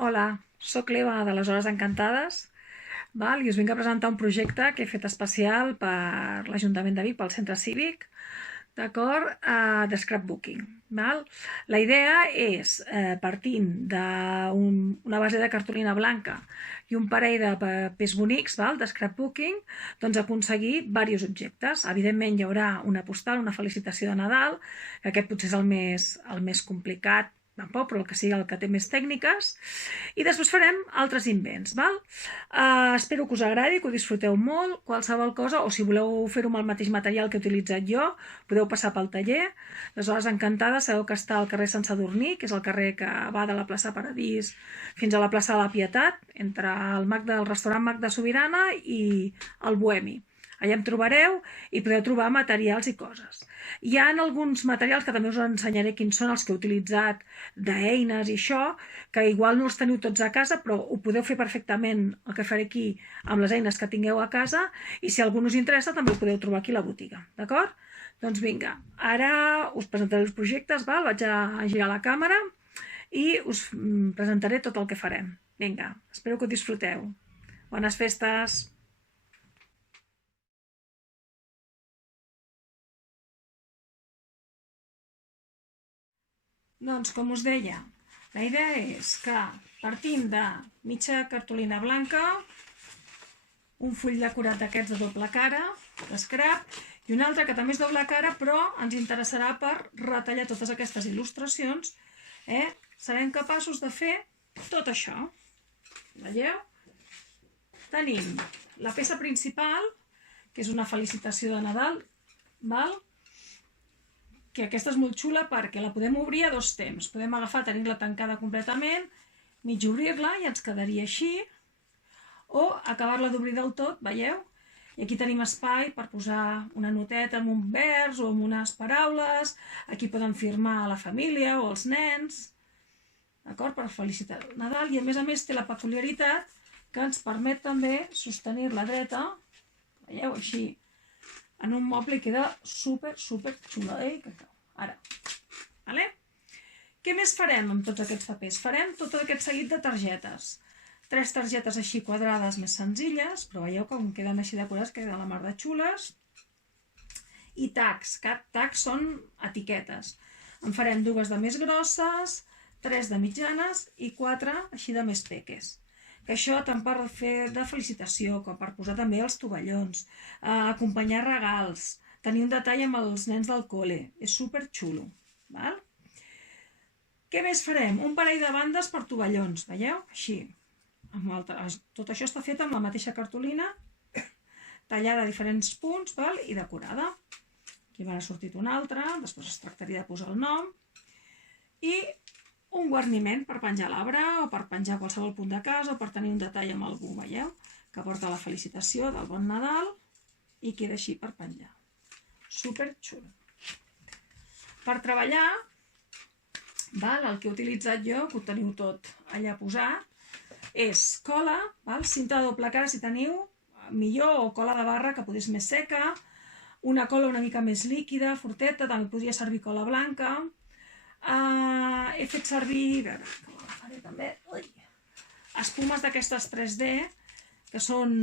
Hola, sóc l'Eva de les Hores Encantades, val? I us vinc a presentar un projecte que he fet especial per l'Ajuntament de Vic, pel Centre Cívic, d'acord? De scrapbooking. Val? La idea és, partint d'una base de cartolina blanca i un parell de papers bonics, val? De scrapbooking, doncs aconseguir diversos objectes. Evidentment hi haurà una postal, una felicitació de Nadal, que aquest potser és el més complicat, tampoc, però el que sigui el que té més tècniques, i després farem altres invents, val? Espero que us agradi, que ho disfruteu molt. Qualsevol cosa, o si voleu fer-ho amb el mateix material que he utilitzat jo, podeu passar pel taller. Les Hores Encantades, sabeu que està al carrer Sant Sadurní, que és el carrer que va de la plaça Paradís fins a la plaça de la Pietat, entre el restaurant Magda Sobirana i el Bohemi. Allà em trobareu i podeu trobar materials i coses. Hi ha alguns materials que també us ensenyaré quins són els que he utilitzat d'eines i això, que igual no els teniu tots a casa, però ho podeu fer perfectament el que faré aquí amb les eines que tingueu a casa, i si algú us interessa també ho podeu trobar aquí a la botiga, d'acord? Doncs vinga, ara us presentaré els projectes, val? Vaig a girar la càmera i us presentaré tot el que farem. Vinga, espero que ho disfruteu. Bones festes! Doncs, com us deia, la idea és que partint de mitja cartolina blanca, un full decorat d'aquests de doble cara, d'escrap, i un altre que també és doble cara, però ens interessarà per retallar totes aquestes il·lustracions. Serem capaços de fer tot això. Veieu? Tenim la peça principal, que és una felicitació de Nadal, val? Que aquesta és molt xula perquè la podem obrir a dos temps. Podem agafar, tenir-la tancada completament, mig obrir-la i ens quedaria així, o acabar-la d'obrir del tot, veieu? I aquí tenim espai per posar una noteta amb un vers o amb unes paraules. Aquí poden firmar la família o els nens, d'acord? Per felicitar el Nadal. I a més té la peculiaritat que ens permet també sostenir-la dreta, veieu? Així, en un moble i queda super xula. Ara. Vale? Què més farem amb tots aquests papers? Farem tot aquest seguit de targetes. 3 targetes així quadrades més senzilles, però veieu que com queden així decorades, queden la mar de xules. I tags. Tags són etiquetes. En farem 2 de més grosses, 3 de mitjanes i 4 així de més peques. Que això tant per fer de felicitació com per posar també els tovallons, acompanyar regals, tenir un detall amb els nens del col·le. És super xulo. Val? Què més farem? Un parell de bandes per tovallons, veieu? Així. Tot això està fet amb la mateixa cartolina, tallada a diferents punts, val? I decorada. Aquí m'ha sortit una altra, després es tractaria de posar el nom. I un guarniment per penjar a l'arbre o per penjar a qualsevol punt de casa o per tenir un detall amb algú, veieu? Que porta la felicitació del Bon Nadal i queda així per penjar. Super xulo. Per treballar, el que he utilitzat jo, que ho teniu tot allà posat, és cola, cinta de doble cara si teniu, millor, o cola de barra que potser és més seca, una cola una mica més líquida, forteta, també podria servir cola blanca. He fet servir, a veure, que ho agafaré també, espumes d'aquestes 3D, que són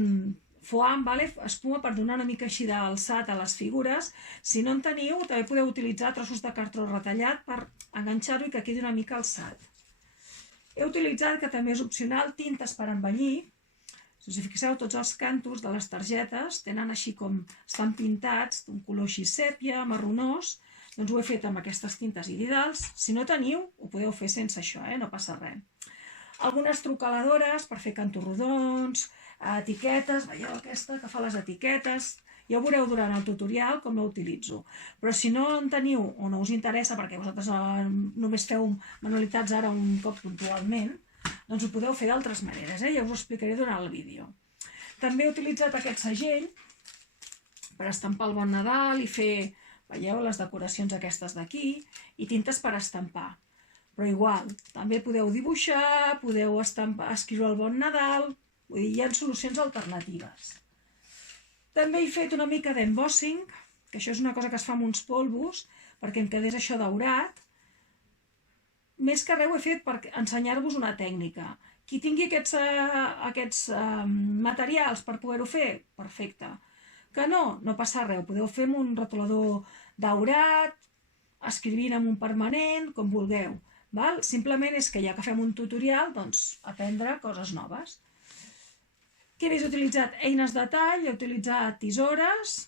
foam, espuma per donar una mica així d'alçat a les figures. Si no en teniu, també podeu utilitzar trossos de cartró retallat per enganxar-ho i que quedi una mica alçat. He utilitzat, que també és opcional, tintes per embellir. Si us fixeu, tots els cantos de les targetes tenen així com estan pintats, d'un color així sèpia, marronós. Doncs ho he fet amb aquestes tintes iridals. Si no teniu, ho podeu fer sense això, no passa res. Algunes trucaladores per fer cantos rodons, etiquetes, veieu aquesta que fa les etiquetes. Ja ho veureu durant el tutorial com la utilitzo. Però si no en teniu o no us interessa, perquè vosaltres només feu manualitats ara un cop puntualment, doncs ho podeu fer d'altres maneres, ja us ho explicaré durant el vídeo. També he utilitzat aquest segell per estampar el Bon Nadal i fer, veieu, les decoracions aquestes d'aquí, i tintes per estampar. Però igual, també podeu dibuixar, podeu escriure el Bon Nadal, vull dir, hi ha solucions alternatives. També he fet una mica d'embossing, que això és una cosa que es fa amb uns polvos, perquè em quedés això daurat, més que res ho he fet per ensenyar-vos una tècnica. Qui tingui aquests materials per poder-ho fer, perfecte. Que no passa res, ho podeu fer amb un retolador daurat, escrivint amb un permanent, com vulgueu. Val? Simplement és que ja que fem un tutorial, doncs aprendre coses noves. Què més he utilitzat? Eines de tall, he utilitzat tisores,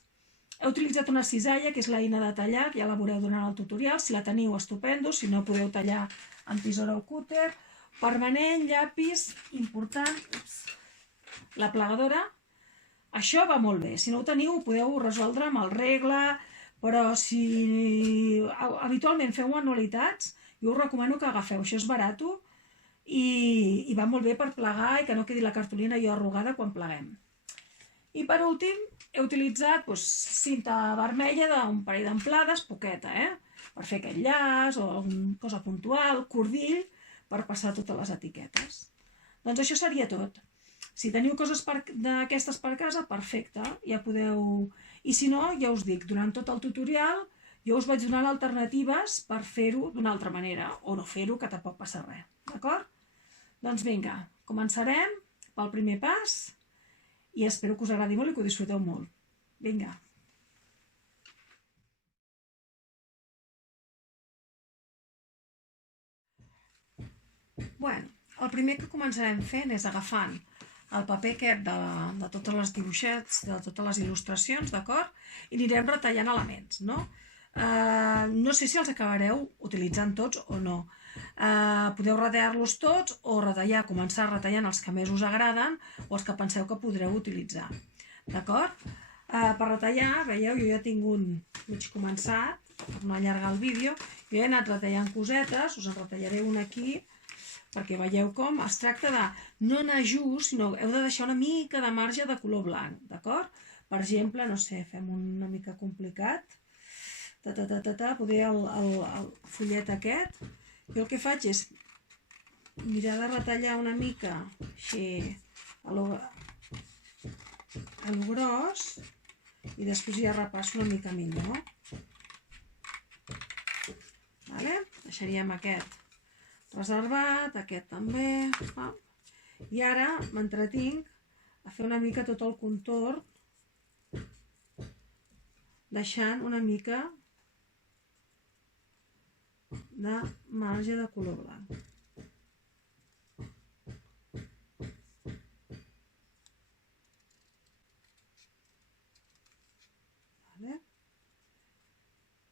he utilitzat una cisalla, que és l'eina de tallar, que ja la veureu durant el tutorial. Si la teniu, estupendo, si no podeu tallar amb tisora o cúter. Permanent, llapis, important, la plegadora. Això va molt bé. Si no ho teniu, ho podeu resoldre amb el regle, però si habitualment feu manualitats, jo us recomano que agafeu. Això és barat i va molt bé per plegar i que no quedi la cartolina allò arrugada quan pleguem. I per últim, he utilitzat cinta vermella d'un parell d'amplades, poqueta, per fer aquest llaç o alguna cosa puntual, cordill, per passar totes les etiquetes. Doncs això seria tot. Si teniu coses d'aquestes per casa, perfecte, ja podeu... I si no, ja us dic, durant tot el tutorial jo us vaig donant alternatives per fer-ho d'una altra manera, o no fer-ho, que tampoc passa res, d'acord? Doncs vinga, començarem pel primer pas i espero que us agradi molt i que ho disfruteu molt. Vinga. Bueno, el primer que començarem fent és agafant el paper aquest de totes les dibuixets, de totes les il·lustracions, d'acord? I anirem retallant elements, no? No sé si els acabareu utilitzant tots o no. Podeu retallar-los tots o començar retallant els que més us agraden o els que penseu que podreu utilitzar, d'acord? Per retallar, veieu, jo ja tinc un mig començat, per no allargar el vídeo, jo he anat retallant cosetes, us en retallaré un aquí, perquè veieu com es tracta de no anar just, sinó heu de deixar una mica de marge de color blanc, d'acord? Per exemple, no sé, fem una mica complicat, poder el fullet aquest, jo el que faig és mirar de retallar una mica així a lo gros i després ja repasso una mica millor. Deixaríem aquest reservat, aquest també. I ara m'entretinc a fer una mica tot el contorn, deixant una mica de marge de color blanc.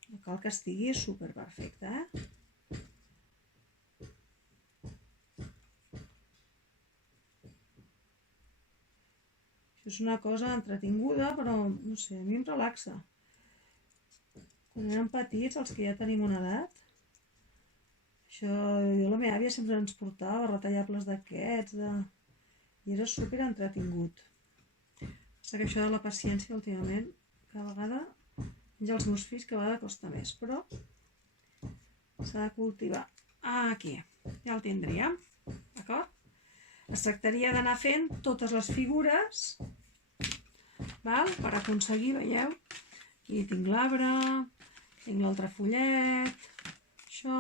No cal que estigui superperfecte, Això és una cosa entretinguda, però no sé, a mi em relaxa. Quan érem petits, els que ja tenim una edat, la meva àvia sempre ens portava retallables d'aquests, i era super entretingut. Passa que això de la paciència últimament, cada vegada, menys els meus fills, cada vegada costa més, però s'ha de cultivar. Aquí, ja el tindríem, d'acord? Es tractaria d'anar fent totes les figures, per aconseguir, veieu? Aquí tinc l'arbre, tinc l'altre fullet, això,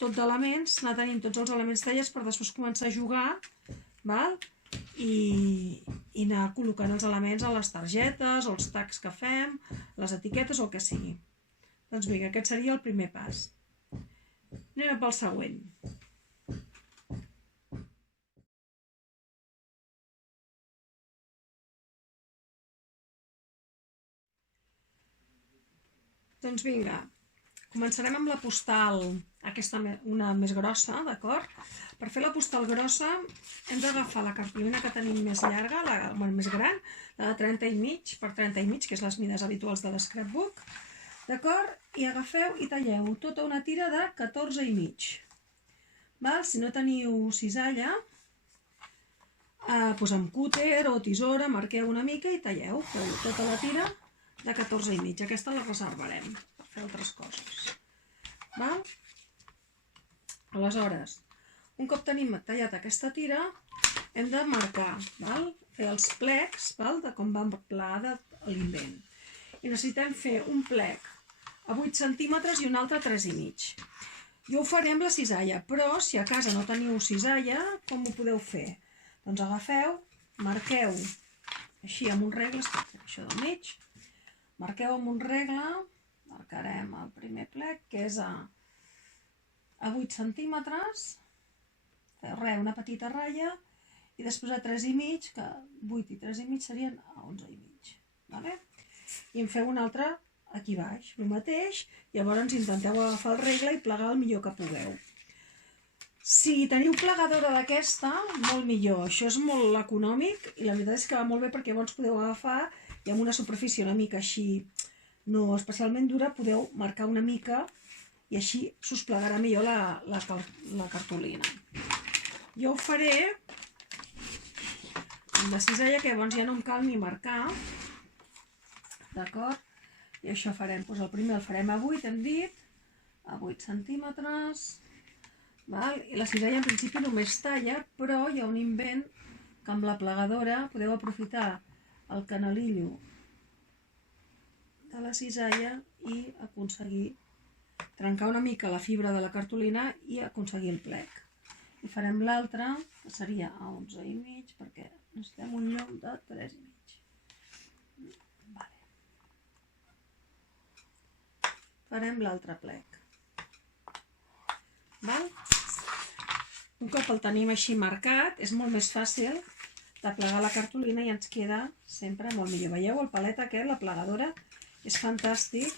tot d'elements, anar tenint tots els elements tallats per després començar a jugar, i anar col·locant els elements a les targetes, o els tags que fem, les etiquetes o el que sigui. Doncs vinga, aquest seria el primer pas. Anem pel següent. Doncs vinga, començarem amb la postal, aquesta una més grossa, d'acord? Per fer la postal grossa hem d'agafar la cartolina que tenim més llarga, més gran, la de 30,5 per 30,5, que és les mides habituals de l'scrapbook, d'acord? I agafeu i talleu tota una tira de 14,5. Si no teniu cisalla, doncs amb cúter o tisora marqueu una mica i talleu tota la tira de 14,5. Aquesta la reservarem per fer altres coses. Aleshores, un cop tenim tallat aquesta tira, hem de marcar, fer els plecs de com va plegar l'invent. I necessitem fer un plec a 8 centímetres i un altre a 3,5. Jo ho faré amb la cisalla, però si a casa no teniu cisalla, com ho podeu fer? Doncs agafeu, marqueu així amb un regle, això del mig, marqueu amb un regle, marcarem el primer plec, que és a 8 centímetres, feu una petita ratlla, i després a 3,5, que 8 i 3,5 serien a 11,5. Vale? I en feu un altre aquí baix, el mateix, llavors intenteu agafar el regle i plegar el millor que pugueu. Si teniu plegadora d'aquesta, molt millor. Això és molt econòmic i la veritat és que va molt bé perquè llavors podeu agafar i amb una superfície una mica així, no especialment dura, podeu marcar una mica i així s'us plegarà millor la cartolina. Jo ho faré amb la cisalla, que llavors ja no em cal ni marcar, d'acord? I això farem, doncs el primer el farem a 8, hem dit, a 8 centímetres, val? I la cisalla en principi només talla, però hi ha un invent que amb la plegadora podeu aprofitar el canalillo de la cisalla i aconseguir trencar una mica la fibra de la cartolina i aconseguir el plec. I farem l'altre, que seria a 11,5, perquè necessitem un llom de 3,5. Vale. Farem l'altre plec. Val? Un cop el tenim així marcat, és molt més fàcil de plegar la cartolina i ens queda sempre molt millor. Veieu, el palet aquest, la plegadora, és fantàstic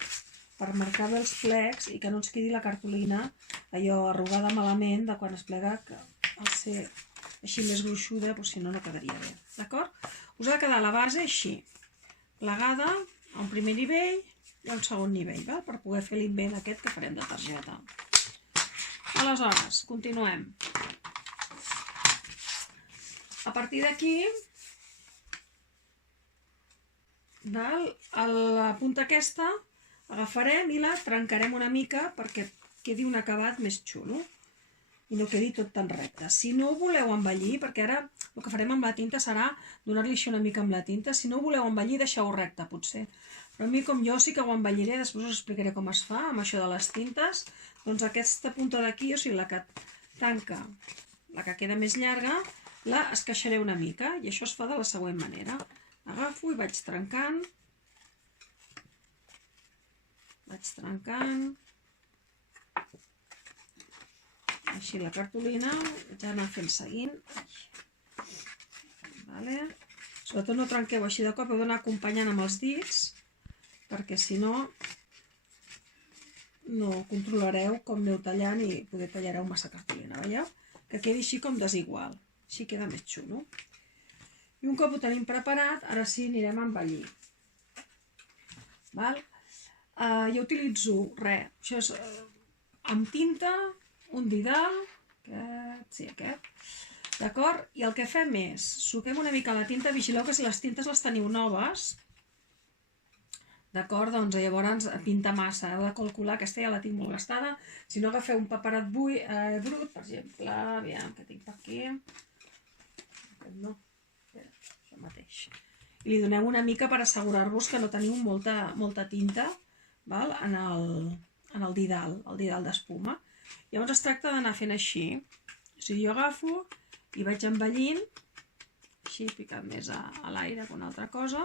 per marcar bé els plecs i que no ens quedi la cartolina allò arrugada malament de quan es plega, que al ser així més gruixuda, doncs, si no, no quedaria bé. D'acord? Us ha de quedar la base així, plegada a un primer nivell i a un segon nivell, val? Per poder fer l'invent aquest que farem de targeta. Aleshores, continuem. A partir d'aquí, a la punta aquesta, agafarem i la trencarem una mica perquè quedi un acabat més xulo i no quedi tot tan recte. Si no ho voleu embellir, perquè ara el que farem amb la tinta serà donar-li així una mica amb la tinta, si no ho voleu embellir, deixeu-ho recte, potser. Però a mi, com jo sí que ho embelliré, després us explicaré com es fa amb això de les tintes, doncs aquesta punta d'aquí, o sigui, la que tanca, la que queda més llarga, la esqueixaré una mica i això es fa de la següent manera. Agafo i vaig trencant, així la cartolina, vaig anar fent seguint. Vale. Sobretot no trenqueu així de cop, heu d'anar acompanyant amb els dits, perquè si no, no controlareu com aneu tallant i poder tallareu massa cartolina, veieu? Que quedi així com desigual, així queda més xulo. I un cop ho tenim preparat, ara sí anirem a embellir. Val? Jo utilitzo això és amb tinta, un didal, aquest, d'acord? I el que fem és, suquem una mica la tinta, vigileu que si les tintes les teniu noves, d'acord? Doncs llavors pinta massa, heu de calcular, aquesta ja la tinc molt gastada, si no agafeu un paperat brut, per exemple, aviam, que tinc per aquí, aquest no, això mateix, i li doneu una mica per assegurar-vos que no teniu molta tinta, val? En el didal d'espuma. Llavors es tracta d'anar fent així, o sigui, jo agafo i vaig embellint, així picat més a l'aire que una altra cosa,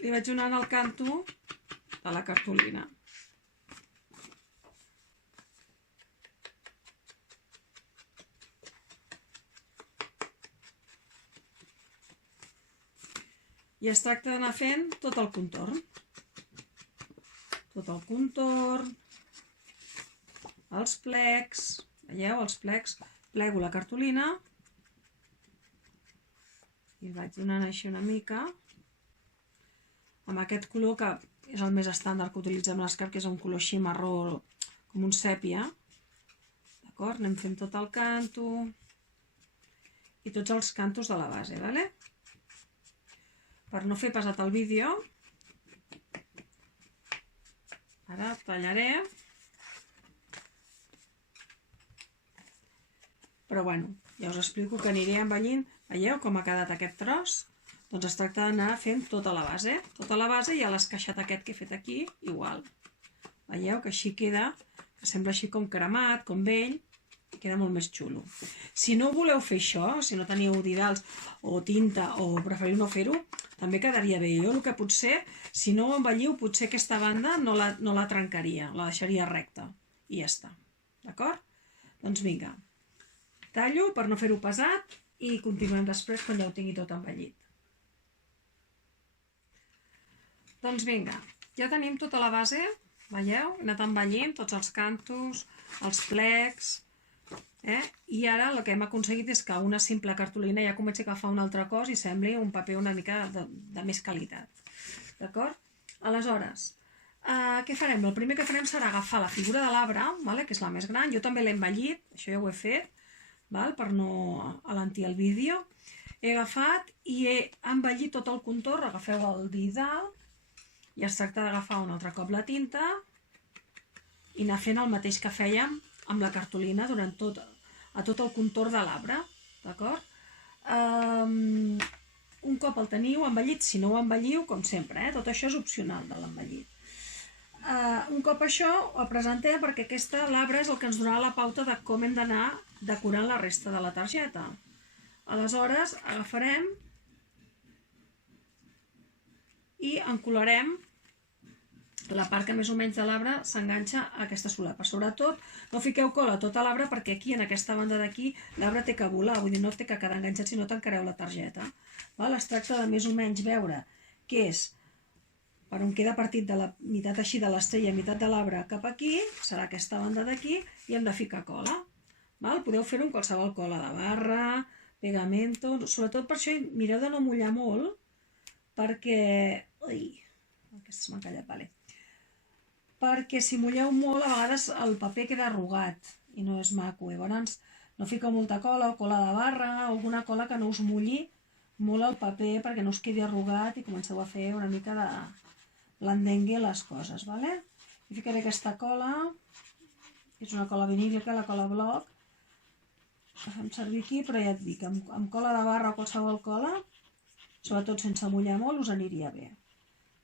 li vaig donant al canto de la cartolina. I es tracta d'anar fent tot el contorn. Tot el contorn, els plecs, veieu, els plecs, plego la cartolina i vaig donant així una mica amb aquest color que és el més estàndard que utilitzem a l'escarp, que és un color així marró, com un sèpia. D'acord? Anem fent tot el canto i tots els cantos de la base, vale? Per no fer pesat el vídeo, ara tallaré, però bueno, ja us explico que aniré embellint. Veieu com ha quedat aquest tros? Doncs es tracta d'anar fent tota la base i a l'esqueixat aquest que he fet aquí, igual. Veieu que així queda, que sembla així com cremat, com vell, i queda molt més xulo. Si no voleu fer això, si no teniu didals o tinta o preferiu no fer-ho, també quedaria bé. Jo el que potser, si no ho embelliu, potser aquesta banda no la trencaria, la deixaria recta i ja està. D'acord? Doncs vinga, tallo per no fer-ho pesat i continuem després quan ja ho tingui tot embellit. Doncs vinga, ja tenim tota la base, veieu? He anat embellint tots els cantos, els plecs, i ara el que hem aconseguit és que una simple cartolina ja comenci a agafar un altre cos i sembli un paper una mica de més qualitat. D'acord? Aleshores, què farem? El primer que farem serà agafar la figura de l'arbre, que és la més gran. Jo també l'he embellit, això ja ho he fet, per no alentir el vídeo. He agafat i he embellit tot el contorn, agafeu el didal i es tracta d'agafar un altre cop la tinta i anar fent el mateix que fèiem amb la cartolina durant tot el contorn de l'arbre, d'acord? Un cop el teniu embellit, si no ho embelliu, com sempre, tot això és opcional de l'embellit. Un cop això ho presentem perquè l'arbre és el que ens donarà la pauta de com hem d'anar decorant la resta de la targeta. Aleshores agafarem i encolarem la part que més o menys de l'arbre s'enganxa a aquesta solapa. Sobretot no fiqueu cola a tota l'arbre perquè aquí, en aquesta banda d'aquí, l'arbre té que volar, vull dir, no té que quedar enganxat si no tancareu la targeta. Es tracta de més o menys veure què és per on queda partit de la meitat així de l'estrella, meitat de l'arbre cap aquí, serà aquesta banda d'aquí, i hem de ficar cola. Podeu fer-ho amb qualsevol cola de barra, pegamento, sobretot per això mireu de no mullar molt, perquè... Ui, aquesta m'ha encallat, vale. Perquè si mulleu molt, a vegades el paper queda arrugat i no és maco. Llavors no fiqueu molta cola o cola de barra o alguna cola que no us mulli molt el paper perquè no us quedi arrugat i comenceu a fer una mica de blandengue les coses, vale? I ficaré aquesta cola, és una cola vinílica, la cola bloc, la fem servir aquí, però ja et dic, amb cola de barra o qualsevol cola, sobretot sense mullar molt, us aniria bé.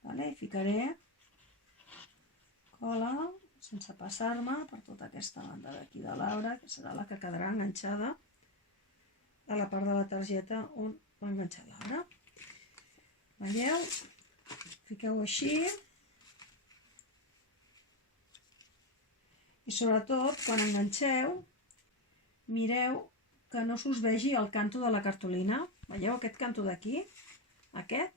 I ficaré cola sense passar-me per tota aquesta banda d'aquí de l'arbre, que serà la que quedarà enganxada a la part de la targeta on va enganxar l'arbre. Veieu? Fiqueu així. I sobretot, quan enganxeu, mireu que no s'us vegi el canto de la cartolina. Veieu aquest canto d'aquí? Aquest?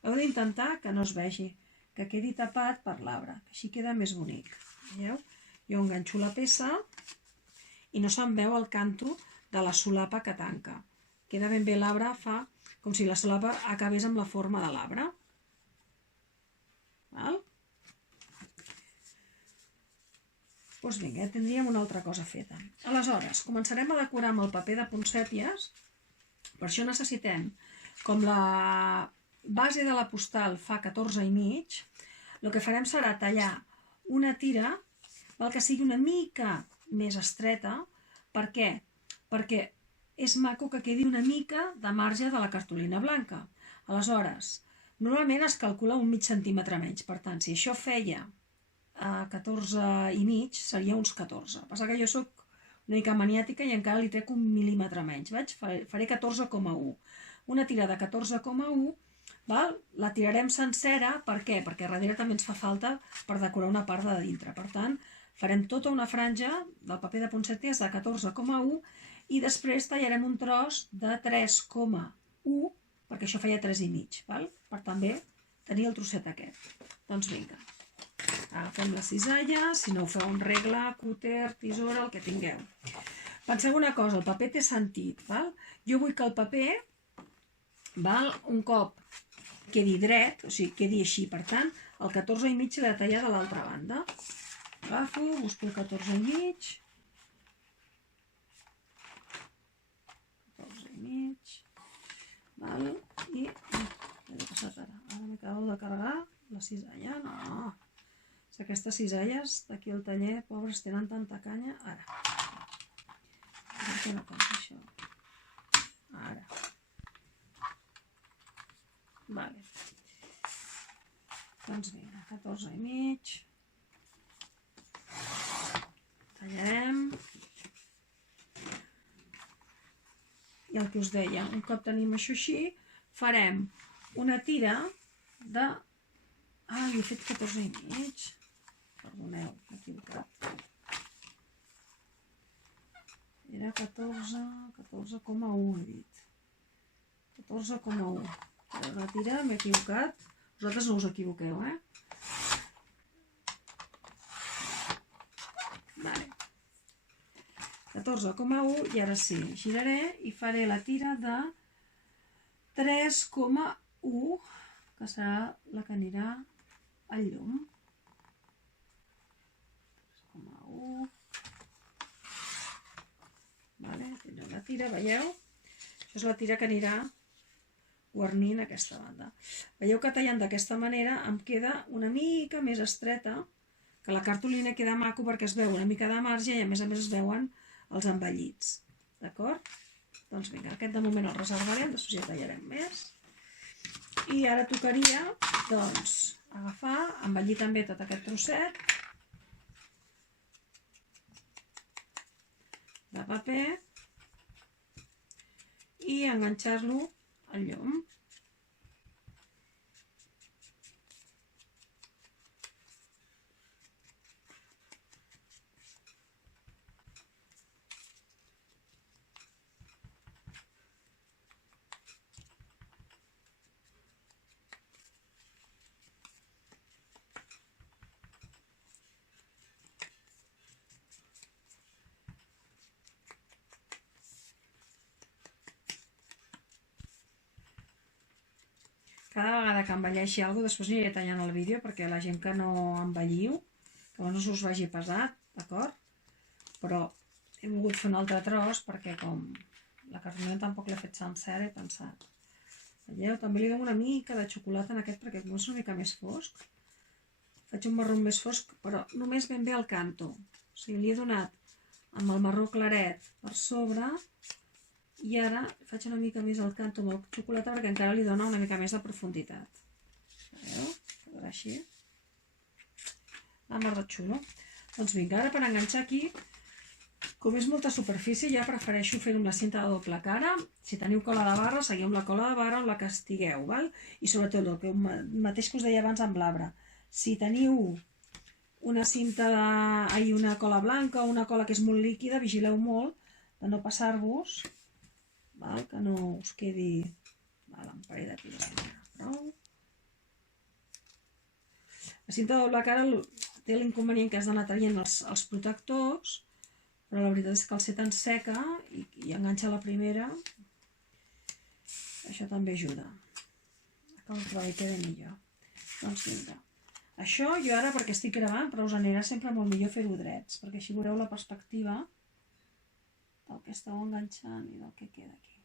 Heu d'intentar que no es vegi, que quedi tapat per l'arbre, que així queda més bonic. Veieu? Jo enganxo la peça i no se'n veu el canto de la solapa que tanca. Queda ben bé l'arbre, fa com si la solapa acabés amb la forma de l'arbre. Doncs vinga, ja tindríem una altra cosa feta. Aleshores, començarem a decorar amb el paper de poncèties. Per això necessitem, com la base de la postal fa 14 i mig, el que farem serà tallar una tira que sigui una mica més estreta. Per què? Perquè és maco que quedi una mica de marge de la cartolina blanca. Aleshores, normalment es calcula un mig centímetre menys. Per tant, si això feia 14 i mig, seria uns 14. El que passa que jo soc una mica maniàtica i encara li trec un mil·límetre menys. Faré 14,1. Una tira de 14,1, la tirarem sencera. Per què? Perquè darrere també ens fa falta per decorar una part de dintre. Per tant, farem tota una franja del paper de poncèties de 14,1 i després tallarem un tros de 3,1 perquè això feia 3 i mig. Per també tenir el trosset aquest. Doncs vinga. Agafem la cisalla, si no ho feu amb regle, cúter, tisora, el que tingueu. Penseu una cosa, el paper té sentit. Jo vull que el paper, un cop quedi dret, o sigui, quedi així. Per tant, el 14 i mig l'he de tallar de l'altra banda. Agafo, busco el 14 i mig. 14 i mig. I he passat ara. Ara m'acabo de carregar la cisalla. No. Aquestes cisalles d'aquí al taller, pobres, tenen tanta canya. Ara. Per què no compta això? Ara. Vale. Doncs vinga, 14 i mig. tallarem. I el que us deia, un cop tenim això així, farem una tira de... Ai, he fet 14,5. Perdoneu, m'he equivocat. Era 14,1 he dit. 14,1. La tira m'he equivocat. Vosaltres no us equivoqueu, Vale. 14,1 i ara sí, giraré i faré la tira de 3,1, que serà la que anirà al llum. 3,1. Vale, tindrem la tira, veieu? Això és la tira que anirà guarnint aquesta banda. Veieu que tallant d'aquesta manera em queda una mica més estreta, que la cartolina queda maco perquè es veu una mica de marge i a més es veuen els embellits. D'acord? Doncs vinga, aquest de moment el reservarem, després ja tallarem més. I ara tocaria, doncs, agafar, embellir també tot aquest trosset de paper i enganxar-lo al llum. Cada vegada que embelleixi alguna cosa, després aniré tallant el vídeo perquè la gent que no embelliu, que no us vagi pesat, d'acord? Però he volgut fer un altre tros perquè com la cartolina tampoc l'he fet sencera, he pensat. Veieu? També li dono una mica de xocolata en aquest perquè com és una mica més fosc. Faig un marró més fosc, però només ben bé al canto. O sigui, li he donat amb el marró claret per sobre. I ara faig una mica més al canto amb el xocolata perquè encara li dona una mica més de profunditat. Veieu? Quedarà així. La mar de xulo. Doncs vinga, ara per enganxar aquí, com és molta superfície, ja prefereixo fer-ho amb la cinta de doble cara. Si teniu cola de barra, seguiu amb la cola de barra o la que estigueu, val? I sobretot el mateix que us deia abans amb l'arbre. Si teniu una cinta una cola blanca o una cola que és molt líquida, vigileu molt de no passar-vos, que no us quedi un parell de tirs. Prou. La cinta de doble cara té l'inconvenient que has d'anar traient els protectors, però la veritat és que al ser tan seca i enganxa la primera, això també ajuda a que el treball quedi millor. Doncs vinga. Això jo ara perquè estic gravant, però us anirà sempre molt millor fer-ho drets, perquè així veureu la perspectiva del que esteu enganxant i del que queda aquí.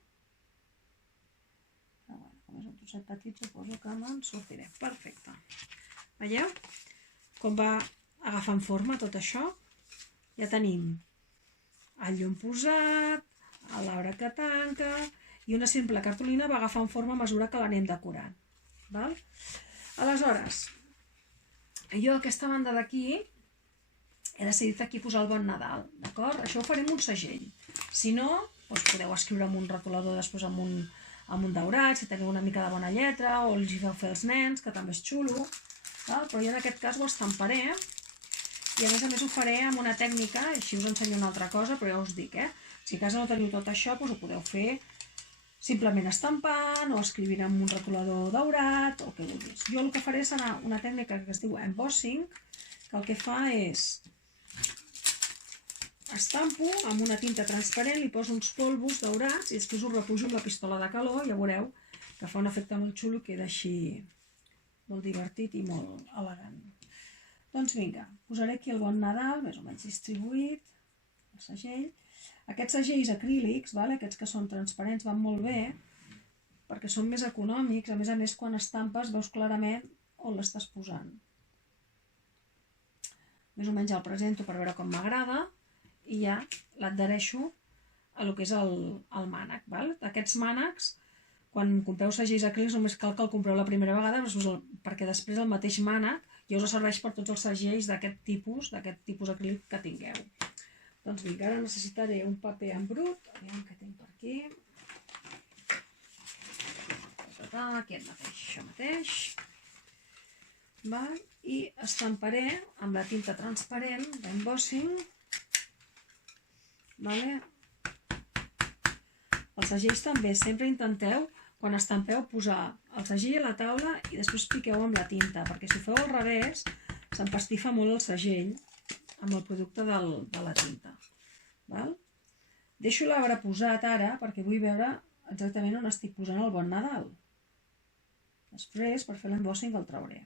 Però bueno, com és un trosset petit, suposo que me'n sortiré. Perfecte. Veieu? Com va agafant forma tot això? Ja tenim el llum posat, l'arbre que tanca i una simple cartolina va agafant forma a mesura que l'anem decorant. Val? Aleshores, jo aquesta banda d'aquí he decidit aquí posar el Bon Nadal, d'acord? Això ho farem un segell. Si no, doncs podeu escriure amb un retolador després amb un daurat, si teniu una mica de bona lletra, o els hi feu fer als nens, que també és xulo, val? Però jo en aquest cas ho estamparé, i a més ho faré amb una tècnica, així us ensenyo una altra cosa, però ja us dic, si a casa no teniu tot això, doncs ho podeu fer simplement estampant o escrivint amb un retolador daurat o el que vulguis. Jo el que faré serà una tècnica que es diu embossing, que el que fa és estampo amb una tinta transparent, li poso uns polvos daurats i després ho repujo amb la pistola de calor i ja veureu que fa un efecte molt xulo, queda així molt divertit i molt elegant. Doncs vinga, posaré aquí el Bon Nadal, més o menys distribuït, el segell. Aquests segells acrílics, aquests que són transparents, van molt bé perquè són més econòmics, a més quan estampes veus clarament on l'estàs posant. Més o menys el presento per veure com m'agrada i ja l'adhereixo a lo que és el mànec. Aquests mànecs, quan compreu segells acrílics, només cal que el compreu la primera vegada perquè després el mateix mànec ja us serveix per tots els segells d'aquest tipus acrílic que tingueu. Doncs vinga, ara necessitaré un paper en brut, aviam què tinc per aquí. Aquest mateix, això mateix. I estamparé amb la tinta transparent d'embossing. Els segells també, sempre intenteu, quan estampeu, posar el segell a la taula i després piqueu amb la tinta, perquè si ho feu al revés, s'empastifa molt el segell amb el producte de la tinta. Deixo l'arbre posat ara perquè vull veure exactament on estic posant el bon Nadal. Després, per fer l'embossing, el trauré.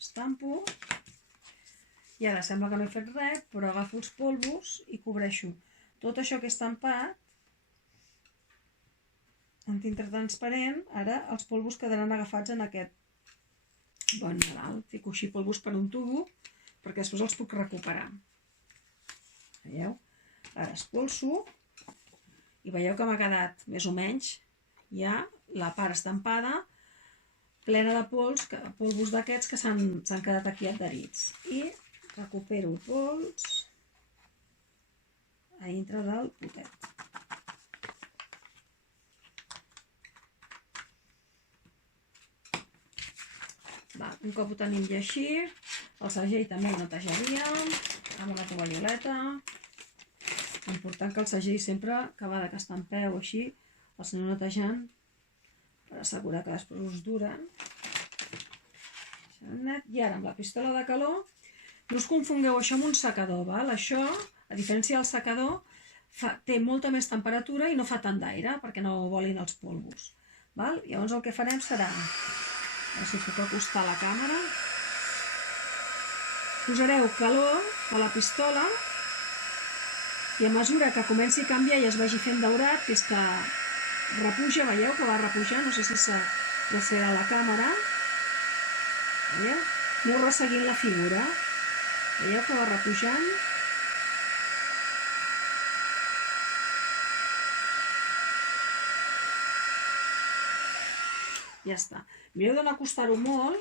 Estampo. I ara sembla que no he fet res, però agafo els polvos i cobreixo tot això que he estampat amb tinta transparent. Ara els polvos quedaran agafats en aquest bon Nadal. Fico així polvos per un tubo perquè després els puc recuperar. Veieu? Ara espolso i veieu que m'ha quedat més o menys ja la part estampada plena de polvos d'aquests que s'han quedat aquí adherits. I recupero el pols a dintre del potet. Un cop ho tenim ja així, el segell també el netejaríem amb una tovallioleta. Important que el segell sempre, cada vegada que estampeu així, els aneu netejant per assegurar que després us duren. I ara amb la pistola de calor, no us confongueu això amb un secador. Això, a diferència del secador, té molta més temperatura i no fa tant d'aire perquè no volin els polvos. Llavors el que farem serà, a veure si puc acostar la càmera, posareu calor a la pistola i a mesura que comenci a canviar i es vagi fent daurat, que és que repuja, veieu que va repujar, no sé si s'apreciarà a la càmera, veieu? Aneu resseguint la figura, veieu que va repujant. Ja està. Mireu de no acostar-ho molt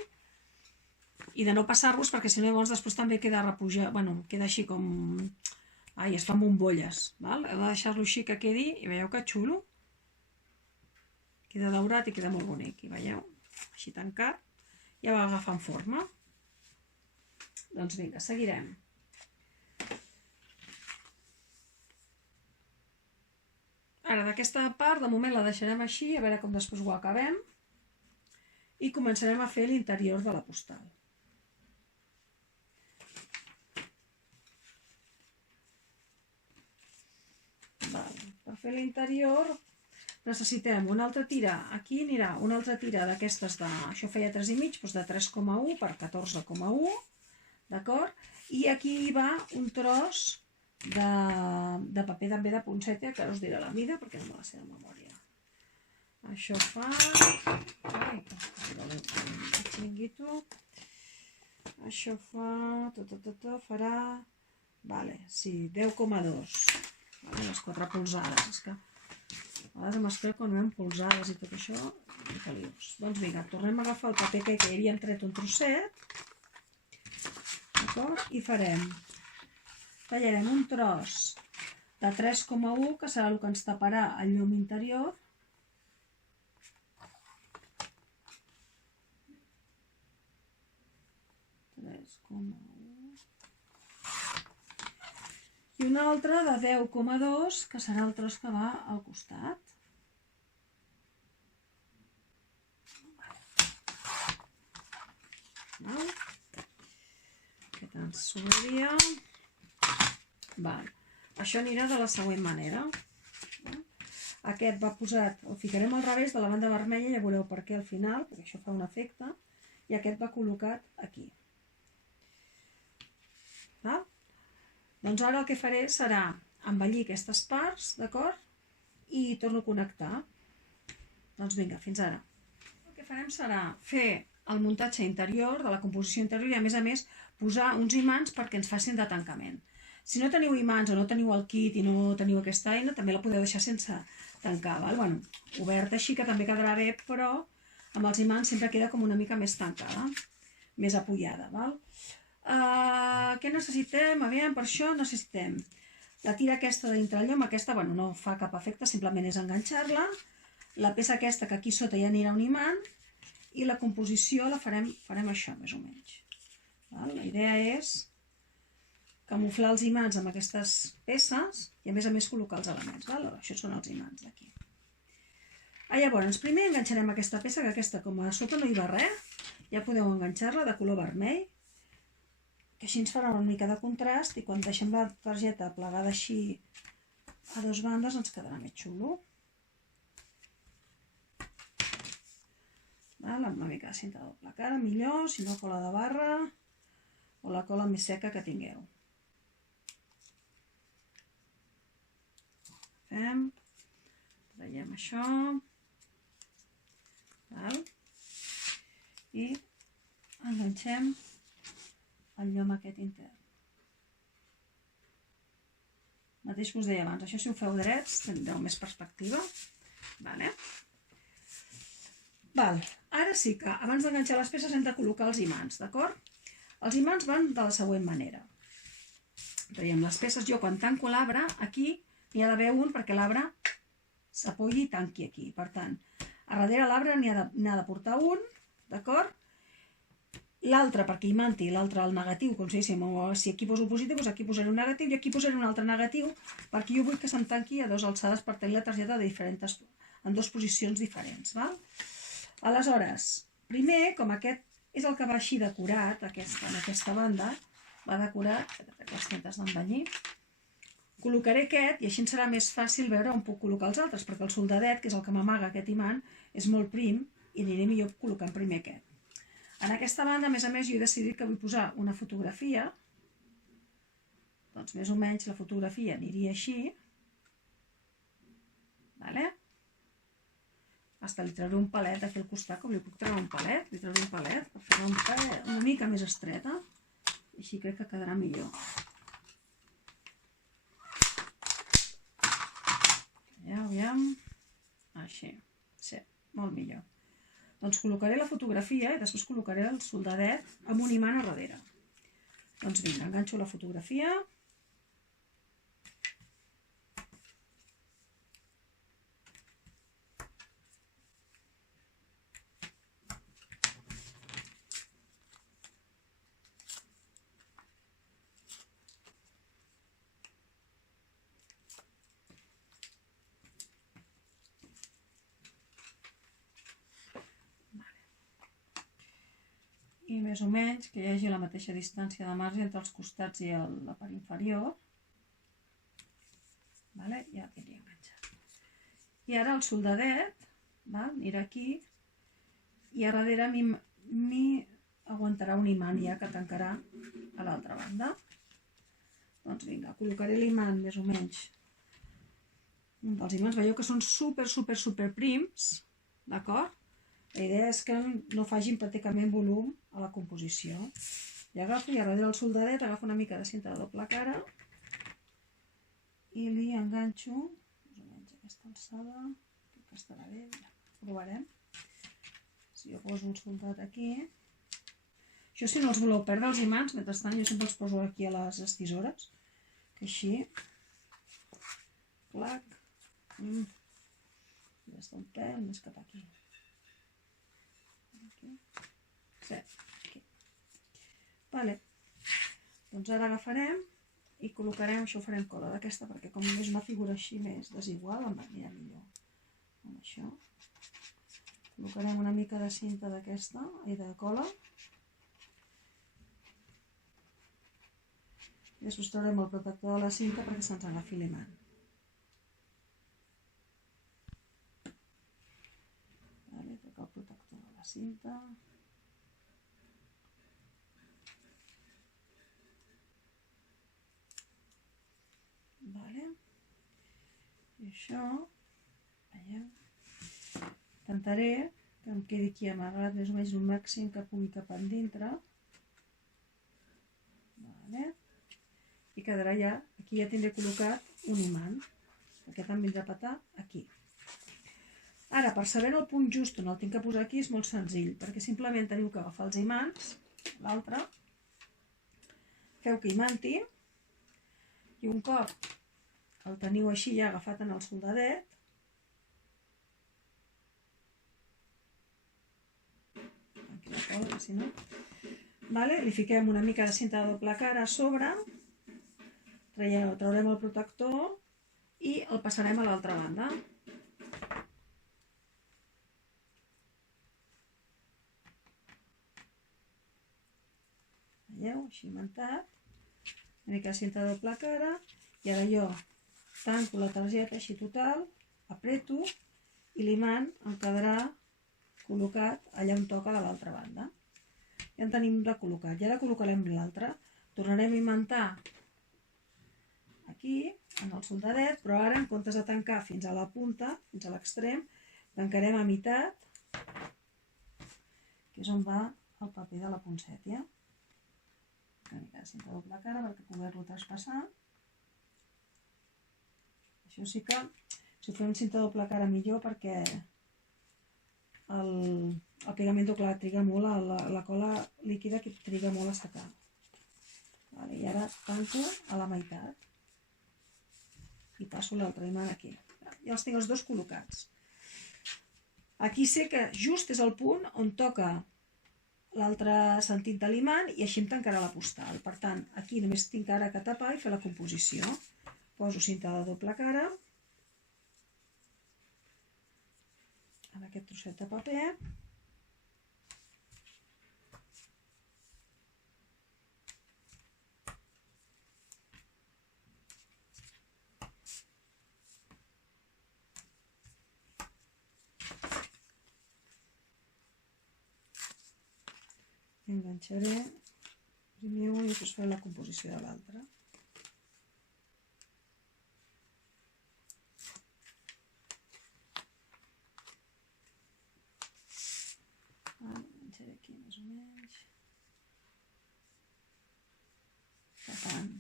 i de no passar-vos perquè si no llavors després també queda repujat, queda així com... es fan bombolles. Heu de deixar-lo així que quedi i veieu que xulo? Queda daurat i queda molt bonic. I veieu? Així tancat. Ja va agafant forma. Doncs vinga, seguirem. Ara, d'aquesta part, de moment la deixarem així, a veure com després ho acabem. I començarem a fer l'interior de la postal. Per fer l'interior necessitem una altra tira, aquí anirà una altra tira d'aquestes de, això feia 3,5, doncs de 3,1 per 14,1, d'acord? I aquí va un tros de paper també de ponceta, que ara us diré la mida perquè no me la sé de memòria. Això fa... Això farà... sí, 10,2. Les 4 polzades. És que a vegades m'escreu quan veiem polzades i tot això. Doncs vinga, tornem a agafar el paper que hi havíem tret un trosset. I farem... Tallarem un tros de 3,1, que serà el que ens taparà el llum interior. I un altre de 10,2, que serà el tros que va al costat. Aquest ens sobraria. Això anirà de la següent manera. Aquest va posat, el ficarem al revés de la banda vermella, ja veureu per què al final, perquè això fa un efecte, i aquest va col·locat aquí. Doncs ara el que faré serà embellir aquestes parts, d'acord? I torno a connectar. Doncs vinga, fins ara. El que farem serà fer el muntatge interior, de la composició interior, i a més posar uns imants perquè ens facin de tancament. Si no teniu imants o no teniu el kit i no teniu aquesta eina, també la podeu deixar sense tancar. Oberta així que també quedarà bé, però amb els imants sempre queda com una mica més tancada, més apoyada. Què necessitem? Per això necessitem La tira aquesta de dintre el llom, aquesta, bueno, no fa cap efecte, simplement és enganxar-la. La peça aquesta, que aquí sota ja anirà un imant, i la composició la farem això, més o menys. La idea és camuflar els imants amb aquestes peces i a més col·locar els elements. Això són els imants d'aquí. Llavors, primer enganxarem aquesta peça, que aquesta, com a sota no hi va res, ja podeu enganxar-la de color vermell, que així ens farà una mica de contrast i quan deixem la targeta plegada així a dues bandes ens quedarà més xulo. Amb una mica de cinta de doble cara, millor, si no cola de barra o la cola més seca que tingueu. Traiem això i enganxem el llom aquest intern. Mateix que us deia abans, això si ho feu drets tindreu més perspectiva. Ara sí que abans d'enganxar les peces hem de col·locar els imants, d'acord? Els imants van de la següent manera. Traiem les peces, jo quan tanco l'arbre, aquí n'hi ha d'haver un perquè l'arbre s'apoyi i tanqui aquí. Per tant, a darrere l'arbre n'ha de portar un, d'acord? L'altre perquè imanti, l'altre el negatiu, com si aquí poso positiu, doncs aquí posaré un negatiu i aquí posaré un altre negatiu perquè jo vull que se'm tanqui a dues alçades per tenir la targeta en dues posicions diferents. Aleshores, primer, com aquest és el que va així decorat, en aquesta banda, va decorat, les tintes d'embanyir, col·locaré aquest i així serà més fàcil veure on puc col·locar els altres, perquè el soldadet, que és el que m'amaga aquest imant, és molt prim i aniré millor col·locant primer aquest. En aquesta banda, a més, jo he decidit que vull posar una fotografia, doncs més o menys la fotografia aniria així, hasta li trauré un palet aquí al costat, com li puc treure un palet, per fer-la una mica més estreta, i així crec que quedarà millor. Aviam, així, sí, molt millor. Doncs col·locaré la fotografia i després col·locaré el soldadet amb un imant a darrere. Doncs vinga, enganxo la fotografia. I més o menys que hi hagi la mateixa distància de marge entre els costats i la part inferior. Ja el tindria enganxat. I ara el soldadet anirà aquí i a darrere m'hi aguantarà un imant ja que tancarà a l'altra banda. Doncs vinga, col·locaré l'imant més o menys. Un dels imants, veieu que són super prims, d'acord? La idea és que no facin pràcticament volum a la composició. I agafo, i a darrere del soldadet, agafo una mica de cinta de doble cara i li enganxo, més o menys a aquesta alçada, crec que estarà bé, ja provarem. Si jo poso el soldat aquí... Això si no els voleu perdre els imants, mentrestant jo sempre els poso aquí a les estisores, que així... Clac... Ja està un pèl més cap aquí. Sí, aquí. Doncs ara agafarem i col·locarem, això ho farem cola d'aquesta perquè com és una figura així més desigual em anirà millor amb això. Col·locarem una mica de cinta d'aquesta i de cola i després traurem el protector de la cinta perquè se'ns agafi l'imant. Trec el protector de la cinta. I això, veieu, intentaré que em quedi aquí amagat més o menys el màxim que pugui cap endintre. I quedarà ja, aquí ja tindré col·locat un imant, aquest em vindrà a petar aquí. Ara, per saber el punt just on el tinc que posar aquí és molt senzill, perquè simplement teniu que agafar els imants, l'altre, feu que imanti, i un cop el teniu així ja agafat en el soldadet. Aquí la cola, si no. Vale? Li fiquem una mica de cinta de doble cara a sobre, traurem el protector i el passarem a l'altra banda. Veieu? Així imantat. Una mica de cinta de doble cara. I ara jo tanco la targeta així total, apreto i l'imant em quedarà col·locat allà on toca de l'altra banda. Ja en tenim recol·locat. I ara col·locarem l'altre. Tornarem a imantar aquí, en el soldadet, però ara en comptes de tancar fins a la punta, fins a l'extrem, tancarem a meitat, que és on va el paper de la poncètia. Una mica de cinta doble cara perquè poder-lo traspassar. Això sí que, si ho fem cinta doble cara millor perquè el pegament clar triga molt, la cola líquida que triga molt a secar. I ara tanco a la meitat i passo l'altre imant aquí. Ja els tinc els dos col·locats. Aquí sé que just és el punt on toca l'altre sentit de l'imant i així em tancarà la postal. Per tant, aquí només tinc ara que tapar i fer la composició. Poso cinta de doble cara en aquest trosset de paper. Enganxaré primer un i després faré la composició de l'altre. Enganxaré aquí més o menys. Tapant.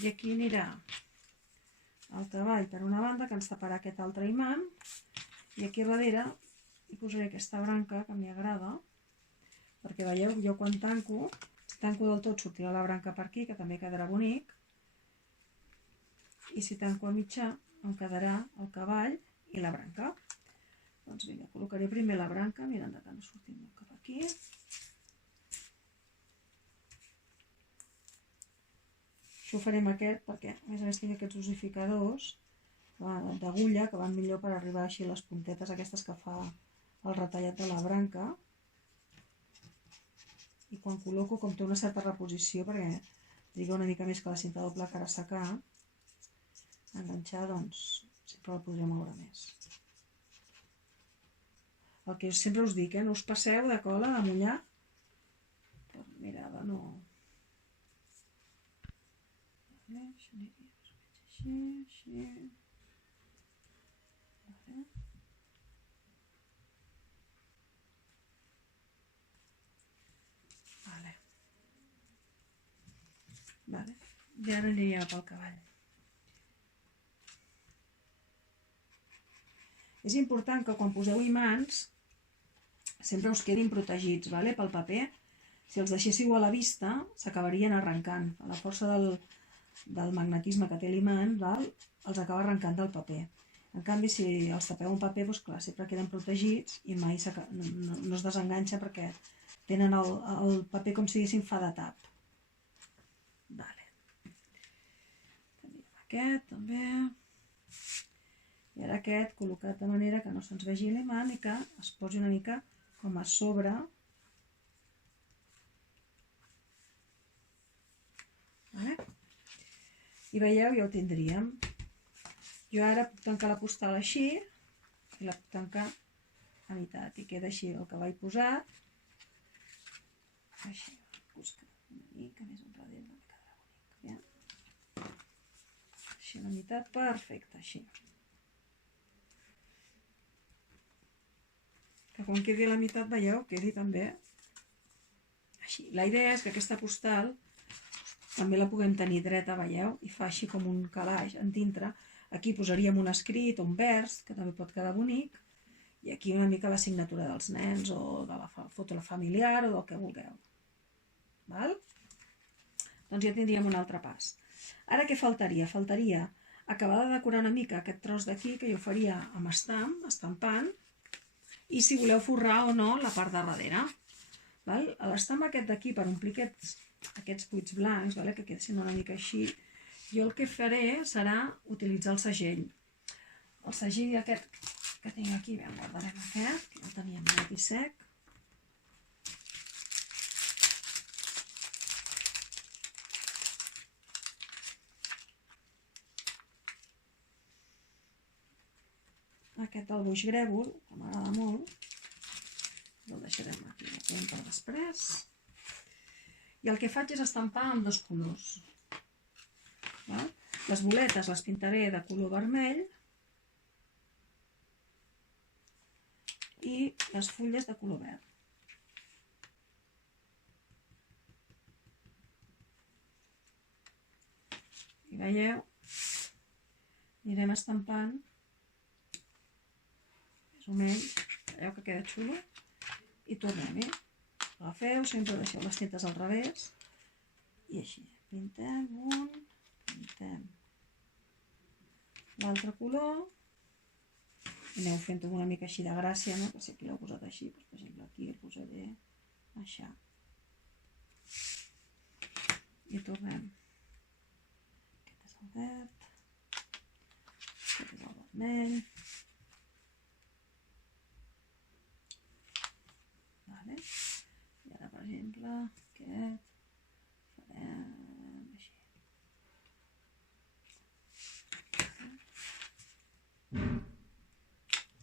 I aquí anirà el treball per una banda, que ens taparà aquest altre imant, i aquí darrere hi posaré aquesta branca que m'hi agrada, perquè veieu, jo quan tanco, si tanco del tot sortirà la branca per aquí, que també quedarà bonic, i si tanco a mitjà em quedarà el cavall i la branca. Doncs vinga, col·locaré primer la branca, mirant que no surti molt cap aquí. Això ho farem aquest perquè a més tinc aquests dosificadors d'agulla que van millor per arribar així les puntetes aquestes que fa el retallat de la branca. I quan col·loco, com té una certa reposició, perquè triga una mica més que la cinta doble cara a secar, enganxar, doncs sempre la podré moure més. El que sempre us dic, no us passeu de cola, de mullar, per mirada no... Això aniria més o menys així, així. Vale. I ara aniria pel cavall. És important que quan poseu imants sempre us quedin protegits, vale? Pel paper. Si els deixéssiu a la vista s'acabarien arrencant. A la força del magnetisme que té l'imant, els acaba arrencant del paper. En canvi, si els tapeu un paper, doncs clar, sempre queden protegits i mai no es desenganxa perquè tenen el paper com si diguéssim fa de tap. Vale. Tenim aquest també. I ara aquest col·locat de manera que no se'ns vegi l'imant i que es posi una mica com a sobre. Vale? I veieu, ja ho tindríem. Jo ara puc tancar la postal així i la puc tancar a meitat i queda així el cavall posat. Així, busca una mica més enrere, no quedarà bonic. Així a la meitat, perfecte, així. Que quan quedi a la meitat, veieu, quedi també així. La idea és que aquesta postal també la puguem tenir dreta, veieu, i fa així com un calaix en dintre. Aquí posaríem un escrit o un vers, que també pot quedar bonic, i aquí una mica la signatura dels nens o de la foto familiar o del que vulgueu. val? Doncs ja tindríem un altre pas. Ara què faltaria? Faltaria acabar de decorar una mica aquest tros d'aquí, que jo faria amb estampant, i si voleu forrar o no la part de darrere. L'estamp aquest d'aquí, per omplir aquests buits blancs, que quedin una mica així, jo el que faré serà utilitzar el segell. El segell aquest que tinc aquí, bé, el guardarem aquest, que el teníem net i sec. Aquest del boix grèvol, que m'agrada molt, el deixarem aquí, el tenim per després. I el que faig és estampar amb dos colors. Les boletes les pintaré de color vermell i les fulles de color verd. I veieu, anirem estampant més o menys, veieu que queda xulo, i tornem-hi. Agafeu, sempre deixeu les tintes al revés i així, pintem un, pintem l'altre color i aneu fent una mica així de gràcia, no? Que si aquí l'heu posat així, per exemple aquí el posaré així i tornem. Aquest és el verd, aquest és el vermell. I ara, per exemple, aquest farem així.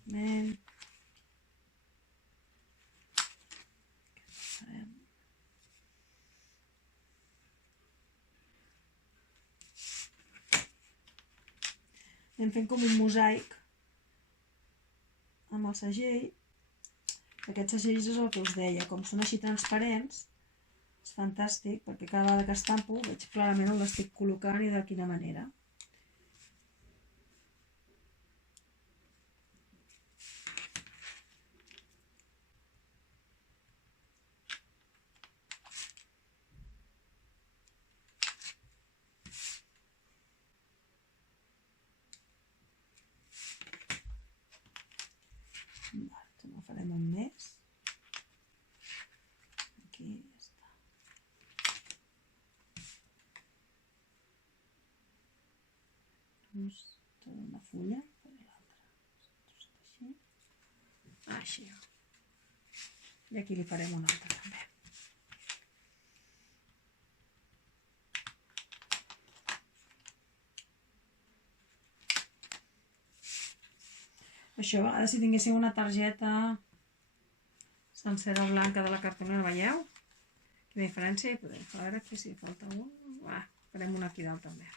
Vermell. Aquest farem. Anem fent com un mosaic amb el segell. Aquests segells és el que us deia, com són així transparents, és fantàstic, perquè cada vegada que estampo veig clarament on l'estic col·locant i de quina manera. No farem un més. Aquí ja està. Tota una fulla, faré l'altra. Així. I aquí li farem una altra també. Això, ara si tinguéssim una targeta sencera blanca de la cartolina, veieu? Quina diferència hi podem fer? A veure aquí si falta un. Farem una aquí dalt també.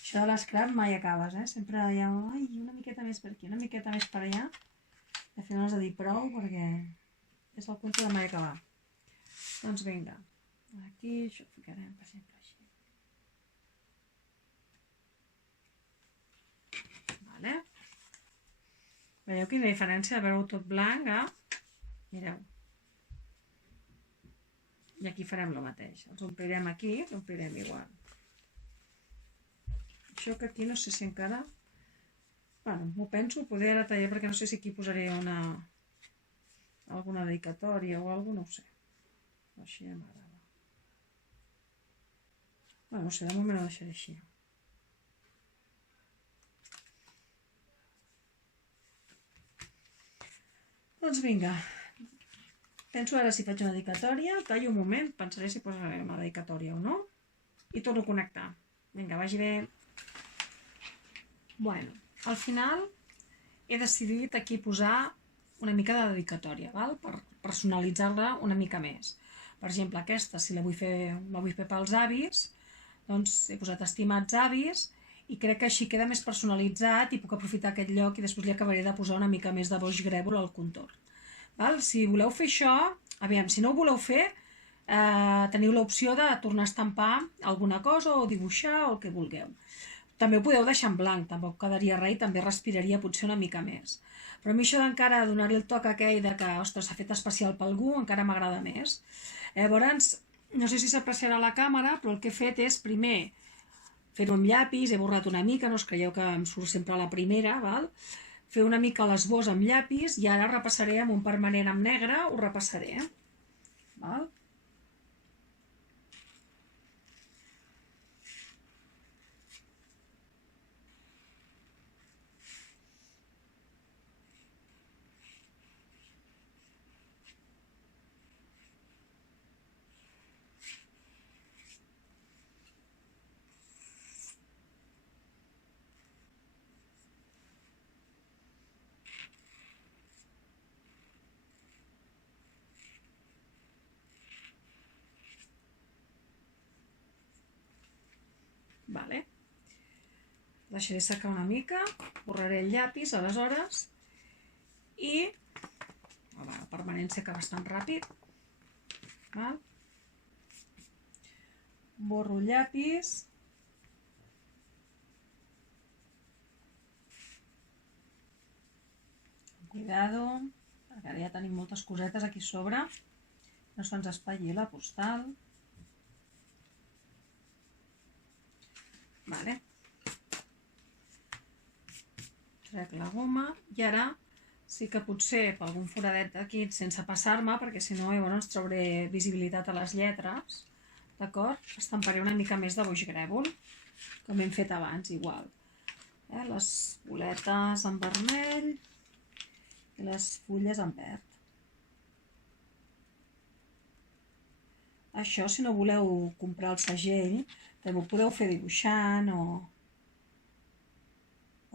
Això de l'escrap mai acabes, Sempre hi ha una miqueta més per aquí, una miqueta més per allà. Al final has de dir prou perquè és el conte de mai acabar. Doncs vinga, aquí això ho ficarem per exemple així. Vale. Veieu quina diferència de veure-ho tot blanc, Mireu. I aquí farem el mateix. Els omplirem aquí, els omplirem igual. Això que aquí no sé si encara... Bueno, m'ho penso, poder ara tallar perquè no sé si aquí posaré alguna dedicatòria o alguna, no ho sé. Així ja m'agrada. Bueno, no sé, de moment ho deixaré així. Doncs vinga, penso ara si faig una dedicatòria, tallo un moment, pensaré si posaré una dedicatòria o no, i torno a connectar. Vinga, vagi bé. Bueno, al final he decidit aquí posar una mica de dedicatòria, per personalitzar-la una mica més. Per exemple, aquesta, si la vull fer pels avis, doncs he posat estimats avis, i crec que així queda més personalitzat i puc aprofitar aquest lloc i després li acabaré de posar una mica més de boix grèvol al contorn. Si voleu fer això, aviam, si no ho voleu fer, teniu l'opció de tornar a estampar alguna cosa o dibuixar o el que vulgueu. També ho podeu deixar en blanc, tampoc quedaria res i també respiraria potser una mica més. Però a mi això d'encara donar-li el toc aquell de que, ostres, s'ha fet especial per algú, encara m'agrada més. Llavors, no sé si s'apreciarà a la càmera, però el que he fet és primer fer-ho amb llapis, he borrat una mica, no us creieu que em surt sempre a la primera, val? Fer una mica l'esbós amb llapis i ara repassaré amb un permanent amb negre, ho repassaré. Val? Vale. Deixaré secar una mica, borraré el llapis aleshores i el permanent seca bastant ràpid. Val? Borro el llapis. Cuidado, perquè ara ja tenim moltes cosetes aquí sobre. No se'ns espatlli la postal. Vale. Trec la goma i ara sí que potser per algun foradet d'aquí sense passar-me, perquè si no llavors trauré visibilitat a les lletres, d'acord? Estamparé una mica més de boix grèvol, com hem fet abans, igual. Les boletes en vermell i les fulles en verd. Això, si no voleu comprar el segell, també ho podeu fer dibuixant o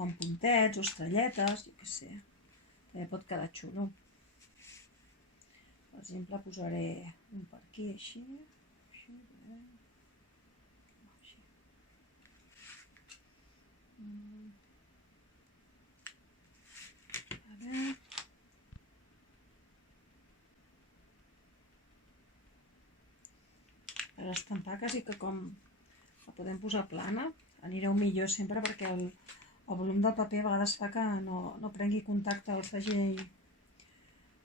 amb puntets o estrelletes, jo què sé. També pot quedar xulo. Per exemple, posaré un per aquí, així. A veure. Per estampar quasi que com la podem posar plana, anireu millor sempre perquè el volum del paper a vegades fa que no prengui contacte el segell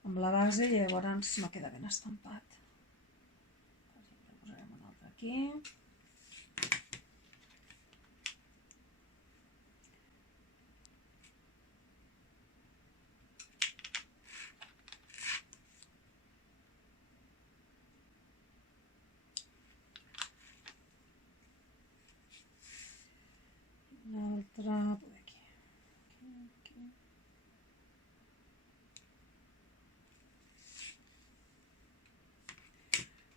amb la base i llavors no queda ben estampat. Per exemple, posarem un altre aquí. L'altre per aquí. Aquí.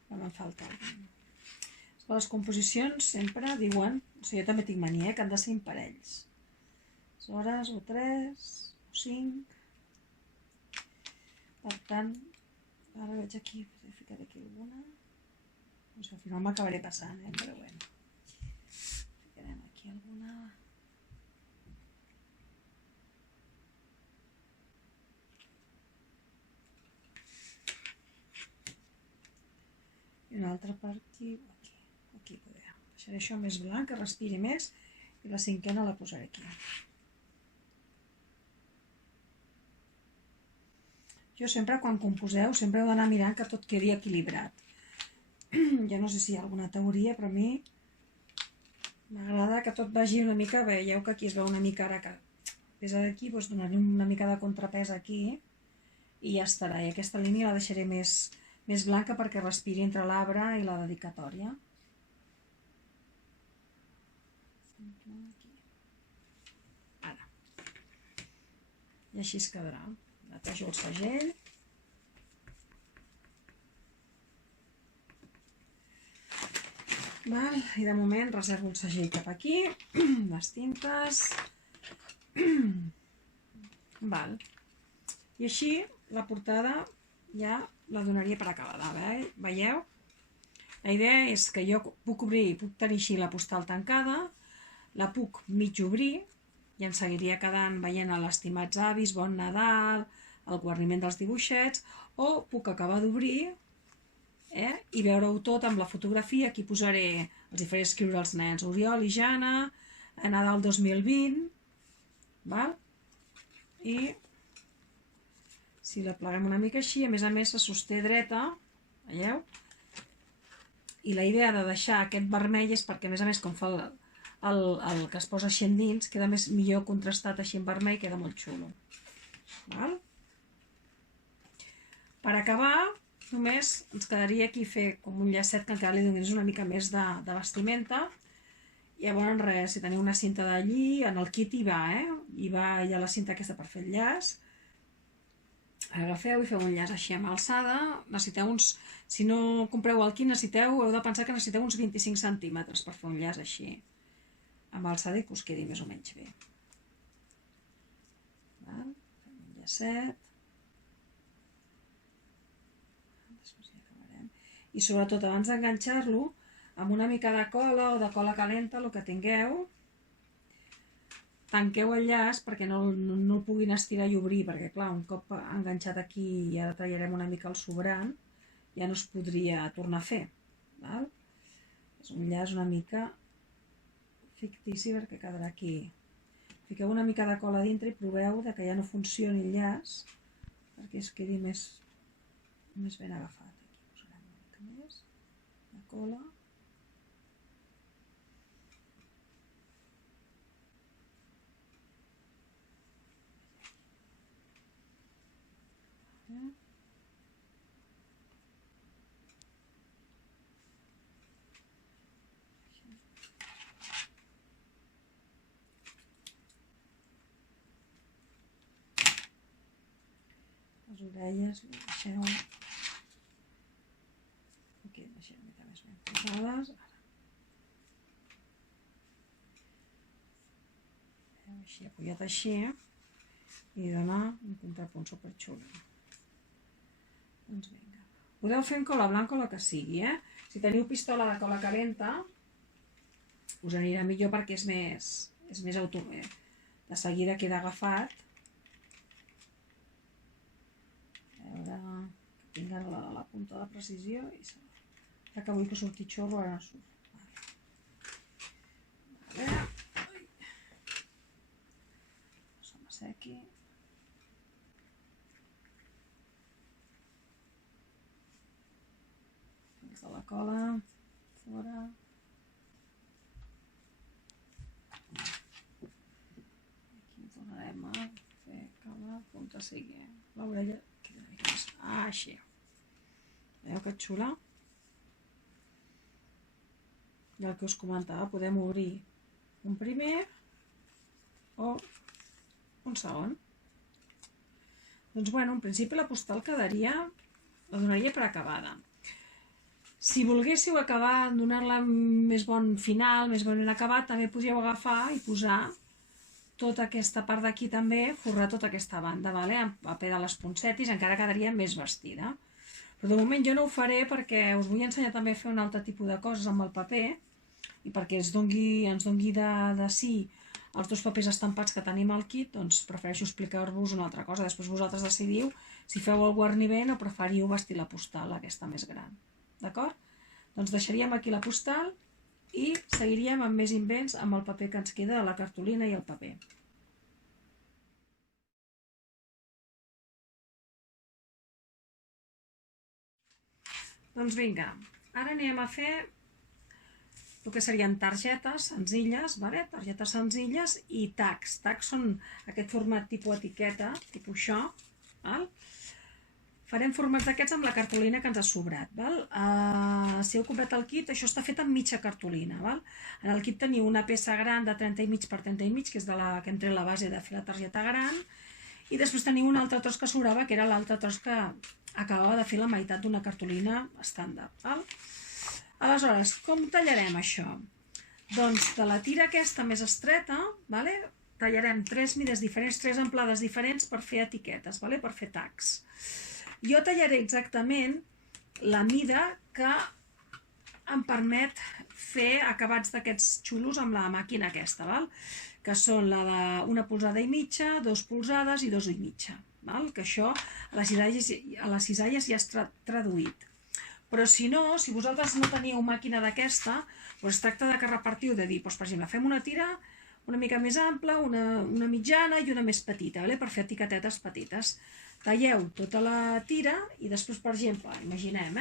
No me'n falta algun. Les composicions sempre diuen, o sigui, jo també tinc mania, que han de ser imparells. Aleshores, o 3, o 5. Per tant, ara veig aquí, ficaré aquí alguna. No sé, al final m'acabaré passant, però bueno. Ficarem aquí alguna. I una altra per aquí, aquí podrà. Deixaré això més blanc, que respiri més, i la cinquena la posaré aquí. Jo sempre, quan composeu, sempre heu d'anar mirant que tot quedi equilibrat. Jo no sé si hi ha alguna teoria, però a mi m'agrada que tot vagi una mica, veieu que aquí es veu una mica ara que pesa d'aquí, doncs donar-li una mica de contrapès aquí i ja estarà. I aquesta línia la deixaré més blanca perquè respiri entre l'arbre i la dedicatòria. Ara. I així es quedarà. Netejo el segell. I de moment reservo el segell cap aquí, les tintes. I així la portada ja la donaria per acabada, veieu? La idea és que jo puc obrir, puc tenir així la postal tancada, la puc mig obrir i em seguiria quedant veient l'Estimats avis, Bon Nadal, el guarniment dels dibuixets, o puc acabar d'obrir i veure-ho tot amb la fotografia. Aquí posaré, els hi faré escriure als nens, Oriol i Jana, a Nadal 2020, val? I si la pleguem una mica així, a més se sosté dreta, veieu? I la idea de deixar aquest vermell és perquè, a més, com fa el que es posa així endins, queda millor contrastat així en vermell, queda molt xulo. Val? Per acabar, només ens quedaria aquí fer com un llacet que encara li donés una mica més de vestimenta. Llavors, res, si teniu una cinta d'allí, en el kit hi va, hi va ja la cinta aquesta per fer el llaç. Agafeu i feu un llaç així amb alçada. Necessiteu uns... Si no compreu el kit, heu de pensar que necessiteu uns 25 centímetres per fer un llaç així. Amb alçada i que us quedi més o menys bé. Val? Fem un llacet. Després ja acabarem. I sobretot, abans d'enganxar-lo, amb una mica de cola o de cola calenta, el que tingueu, tanqueu el llaç perquè no el puguin estirar i obrir, perquè clar, un cop enganxat aquí i ara traiem una mica el sobrant, ja no es podria tornar a fer. Val? És un llaç una mica fictici perquè quedarà aquí. Fiqueu una mica de cola dintre i proveu que ja no funcioni el llaç perquè es quedi més ben agafat. Aquí posarem una mica més de cola. Les orelles les deixeu aquí, deixeu una mica més ben posades. Així, apoyat així, i dona un contrapunt superxulo. Doncs vinga. Podeu fer en cola blanca o la que sigui, Si teniu pistola de cola calenta, us anirà millor perquè és més automàtic. De seguida queda agafat. A veure que tinc ara la punta de precisió i ja que vull que surti xorro, ara surt. Vale. Se m'assequi. Fins de la cola, fora. Aquí tornarem a fer que la punta sigui l'orella. Així. Veieu que xula? I el que us comentava, podem obrir un primer o un segon. Doncs bueno, en principi la postal la donaria per acabada. Si volguéssiu acabar, donar-la més bon final, més ben acabat, també podríeu agafar i posar tota aquesta part d'aquí també, forrar tota aquesta banda, amb paper de les poncetis, encara quedaria més vestida. Però de moment jo no ho faré perquè us vull ensenyar també a fer un altre tipus de coses amb el paper i perquè ens dongui de sí els dos papers estampats que tenim al kit, doncs prefereixo explicar-vos una altra cosa. Després vosaltres decidiu si feu el guarniment o preferiu vestir la postal aquesta més gran. D'acord? Doncs deixaríem aquí la postal i seguiríem amb més invents amb el paper que ens queda, la cartolina i el paper. Doncs vinga, ara anem a fer el que serien targetes senzilles, targetes senzilles i tags. Tags són aquest format tipus etiqueta, tipus això. Farem formats d'aquests amb la cartolina que ens ha sobrat. Si heu comprat el kit, això està fet amb mitja cartolina. En el kit teniu una peça gran de 30,5 per 30,5, que és de la que hem tret la base de fer la targeta gran, i després teniu un altre tros que sobrava, que era l'altre tros que acabava de fer la meitat d'una cartolina estàndard. Aleshores, com tallarem això? Doncs de la tira aquesta més estreta, tallarem 3 mides diferents, 3 amplades diferents per fer etiquetes, per fer tags. Jo tallaré exactament la mida que em permet fer acabats d'aquests xulos amb la màquina aquesta, que són la d'una polzada i mitja, 2 polzades i 2 i mitja. Que això a les cisalles ja és traduït. Però si no, si vosaltres no teníeu màquina d'aquesta, es tracta que repartiu de dir, per exemple, fem una tira una mica més ampla, una mitjana i una més petita, per fer etiquetetes petites. Talleu tota la tira i després, per exemple, imaginem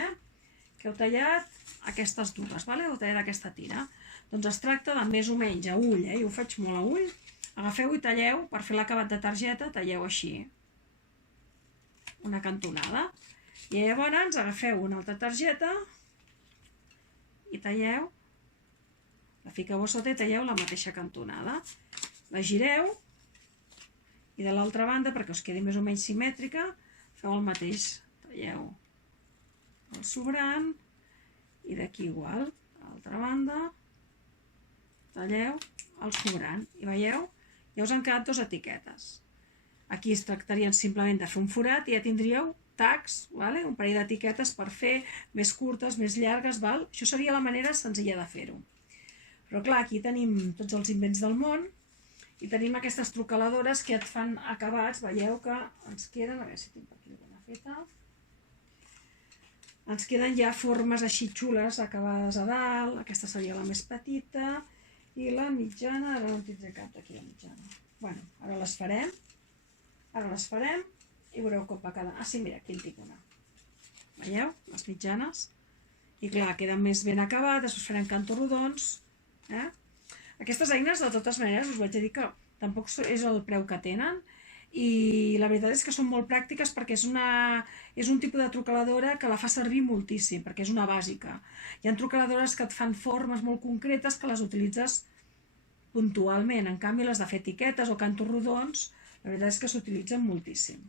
que heu tallat aquestes dues, heu tallat aquesta tira. Doncs es tracta de més o menys a ull, jo ho faig molt a ull, agafeu i talleu, per fer l'acabat de targeta, talleu així, una cantonada. I llavors agafeu una altra targeta i talleu, la fiqueu a sota i talleu la mateixa cantonada. La gireu i de l'altra banda, perquè us quedi més o menys simètrica, feu el mateix. Talleu el sobrant i d'aquí igual, a l'altra banda, talleu el sobrant. I veieu? Ja us han quedat dues etiquetes. Aquí es tractarien simplement de fer un forat i ja tindríeu tags, un parell d'etiquetes per fer més curtes, més llargues. Això seria la manera senzilla de fer-ho. Però clar, aquí tenim tots els invents del món i tenim aquestes trucaladores que et fan acabats. Veieu que ens queden, a veure si tinc per aquí alguna feta, ens queden ja formes així xules acabades a dalt. Aquesta seria la més petita i la mitjana, ara no en tindré cap d'aquí la mitjana. Ara les farem i veureu com va quedar. Sí, mira, aquí en tinc una. Veieu? Les mitjanes. I clar, queden més ben acabades, us farem cantos rodons. Aquestes eines, de totes maneres, us vaig dir que tampoc és el preu que tenen i la veritat és que són molt pràctiques perquè és un tipus de trucaladora que la fa servir moltíssim, perquè és una bàsica. Hi ha trucaladores que et fan formes molt concretes que les utilitzes puntualment. En canvi, les de fer etiquetes o cantos rodons, la veritat és que s'utilitzen moltíssim.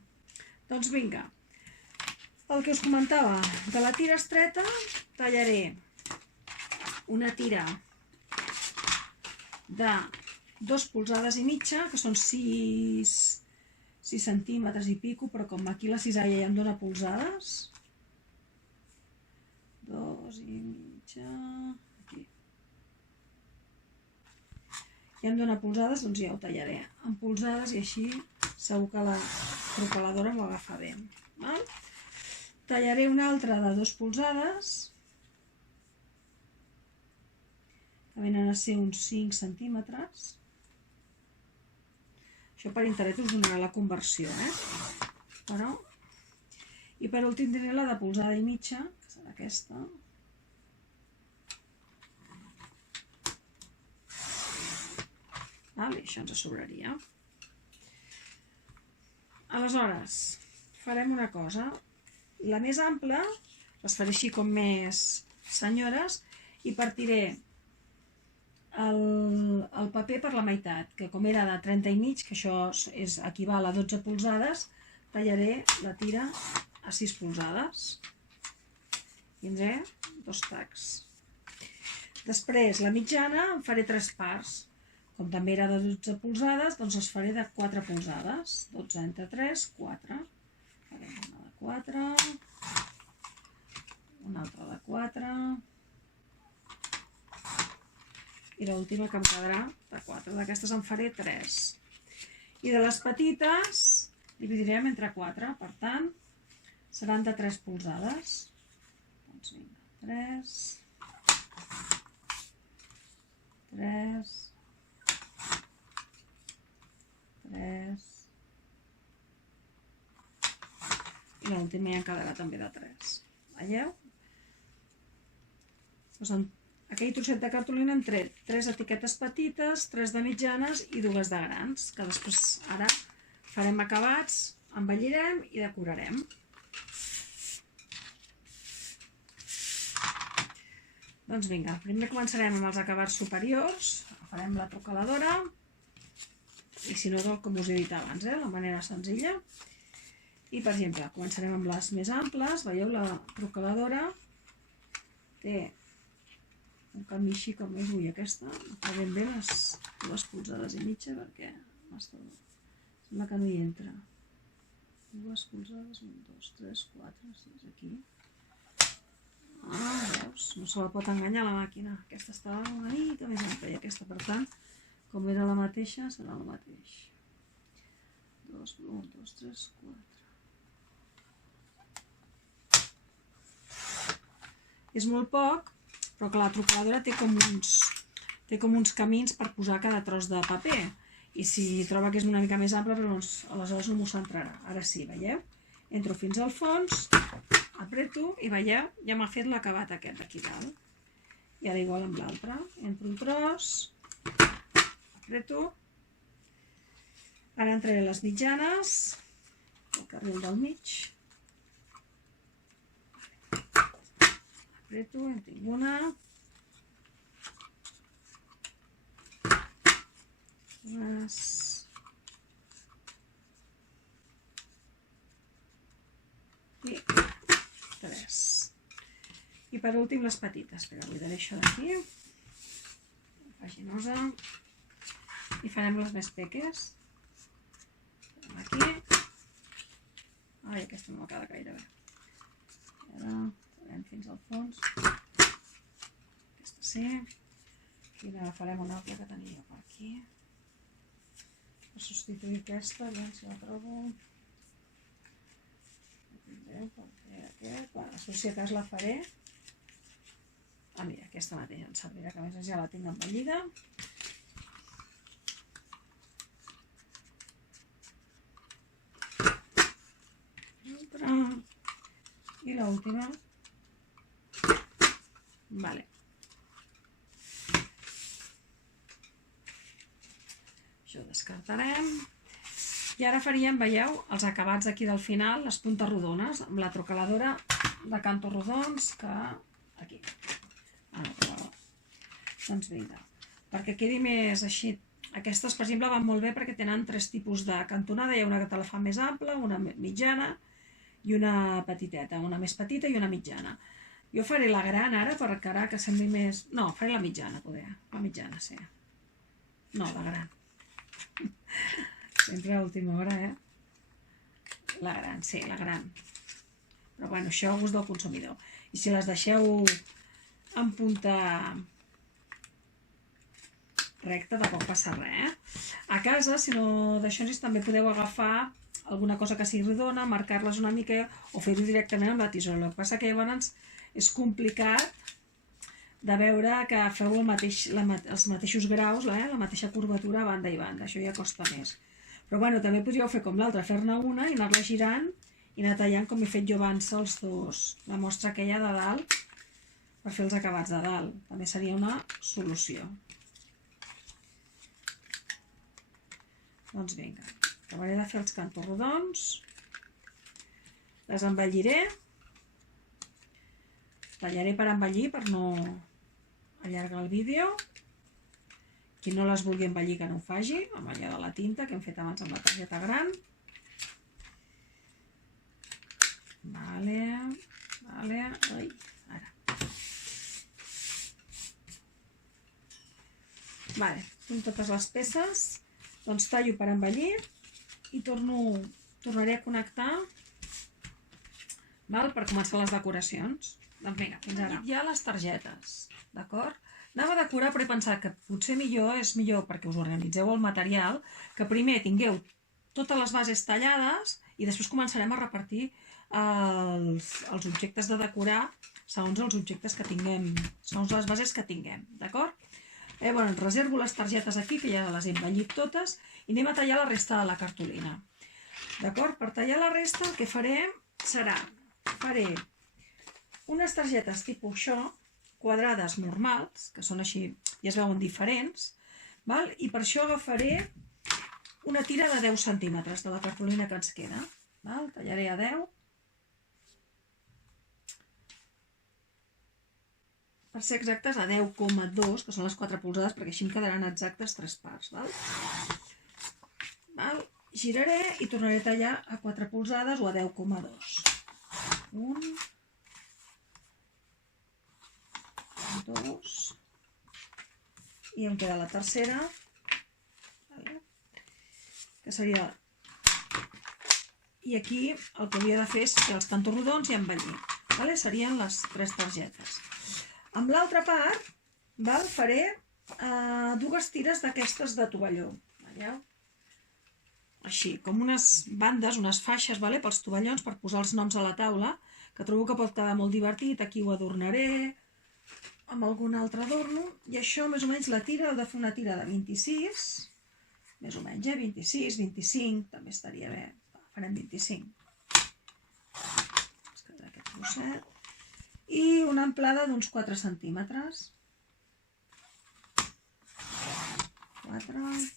Doncs vinga, el que us comentava, de la tira estreta tallaré una tira de 2 polzades i mitja, que són 6 centímetres i pico, però com aquí la cisalla ja em dóna polzades, 2 i mitja, aquí, ja em dóna polzades, doncs ja ho tallaré en polzades i així segur que la trucaladora m'ho agafa bé. Tallaré una altra de 2 polzades, que venen a ser uns 5 centímetres. Això per internet us donarà la conversió, I per últim tindré la de polzada i mitja, que serà aquesta. I això ens sobraria. Aleshores, farem una cosa. La més ampla, les faré així com més senyores, i partiré el paper per la meitat, que com era de 30 i mig, que això equival a 12 polzades, tallaré la tira a 6 polzades. Tindré 2 tacs. Després, la mitjana en faré 3 parts. Com també era de 12 polzades, doncs els faré de 4 polzades. 12 entre 3, 4. Farem una de 4, una altra de 4, i l'última que em quedarà de 4. D'aquestes en faré 3. I de les petites dividirem entre 4, per tant, seran de 3 polzades. Doncs vinga, 3, 3, i l'última ja en quedarà també de 3. Veieu? Doncs aquell trosset de cartolina hem tret 3 etiquetes petites, 3 de mitjanes i 2 de grans, que després ara farem acabats, embellirem i decorarem. Doncs vinga, primer començarem amb els acabats superiors, farem la trucaladora, i si no, com us he dit abans, la manera senzilla. I, per exemple, començarem amb les més amples. Veieu, la trucaladora té un camí així com és, aquesta, fa ben bé les 2 polzades i mitja perquè sembla que no hi entra. 2 polzades, 1, 2, 3, 4, 6, aquí. Veus? No se la pot enganyar la màquina. Aquesta estava una mica més ampla i aquesta, per tant, com era la mateixa, serà el mateix. 2, 1, 2, 3, 4. És molt poc, però que la trucaladora té com té com uns camins per posar cada tros de paper. I si troba que és una mica més ample, doncs aleshores no m'ho centrarà. Ara sí, veieu? Entro fins al fons, apreto i veieu, ja m'ha fet l'acabat aquest d'aquí dalt. I ara igual amb l'altre. Entro un tros, apreto. Ara entraré les mitjanes, el carril del mig. Apreto, en tinc una. Dues. I tres. I per últim les petites. Espera, oblidaré això d'aquí. Paginosa. I farem les més peques. Aquí. Ai, aquesta no m'acaba gaire bé. Ara farem fins al fons. Aquesta sí. Aquí n'agafarem una altra que tenia per aquí. Per substituir aquesta, aviam si la trobo. Bueno, si a cas la faré. Ah, mira, aquesta mateixa em servirà, que a més ja la tinc embellida. I l'última. Vale. Això ho descartarem. I ara faríem, veieu, els acabats aquí del final, les puntes rodones, amb la trocaladora de cantos rodons que... aquí. Doncs vinga. Perquè quedi més així. Aquestes, per exemple, van molt bé perquè tenen 3 tipus de cantonada. Hi ha una que te la fa més ampla, una mitjana i una petiteta. Una més petita i una mitjana. Jo faré la gran ara per encara que sembli més... No, faré la mitjana, poder. La mitjana, sí. No, la gran. Sempre a última hora, La gran, sí, la gran. Però bueno, això a gust del consumidor. I si les deixeu en punta recta, tampoc passa res, A casa, si no d'això, també podeu agafar alguna cosa que sigui rodona, marcar-les una mica o fer-ho directament amb la tisora. El que passa que llavors és complicat de veure que feu els mateixos graus, la mateixa curvatura a banda i banda. Això ja costa més. Però bueno, també podríeu fer com l'altra, fer-ne una i anar-la girant i anar tallant com he fet jo abans els dos. La mostra aquella de dalt per fer els acabats de dalt. També seria una solució. Doncs vinga, acabaré de fer els cantos rodons. Les embelliré. Tallaré per embellir, per no allargar el vídeo. Qui no les vulgui embellir que no ho faci, amb allò de la tinta que hem fet abans amb la targeta gran. Vale, ai, ara. Vale, tinc totes les peces, doncs tallo per embellir i tornaré a connectar, per començar les decoracions. Doncs vinga, fins ara. Ja les targetes, d'acord? Anava a decorar, però he pensat que potser és millor perquè us organitzeu el material, que primer tingueu totes les bases tallades i després començarem a repartir els objectes de decorar segons els objectes que tinguem, segons les bases que tinguem, d'acord? Reservo les targetes aquí, que ja les he embellit totes, i anem a tallar la resta de la cartolina. D'acord? Per tallar la resta el que faré serà, faré unes targetes tipus això, quadrades normals, que són així, ja es veuen diferents, i per això agafaré una tira de 10 centímetres de la cartolina que ens queda. Tallaré a 10. Per ser exactes, a 10,2, que són les 4 polzades, perquè així em quedaran exactes 3 parts. Giraré i tornaré a tallar a 4 polzades o a 10,2. 1, 2, i em queda la tercera, que seria... I aquí el que havia de fer és fer els cantos rodons i embellir. Serien les 3 targetes. Amb l'altra part faré 2 tires d'aquestes de tovalló. Així, com unes bandes, unes faixes pels tovallons per posar els noms a la taula, que trobo que pot quedar molt divertit. Aquí ho adornaré, amb algun altre adorno, i això més o menys la tira, heu de fer una tira de 26, més o menys, 26, 25, també estaria bé, farem 25. Es quedarà aquest trosset. I una amplada d'uns 4 centímetres. 4 i 4.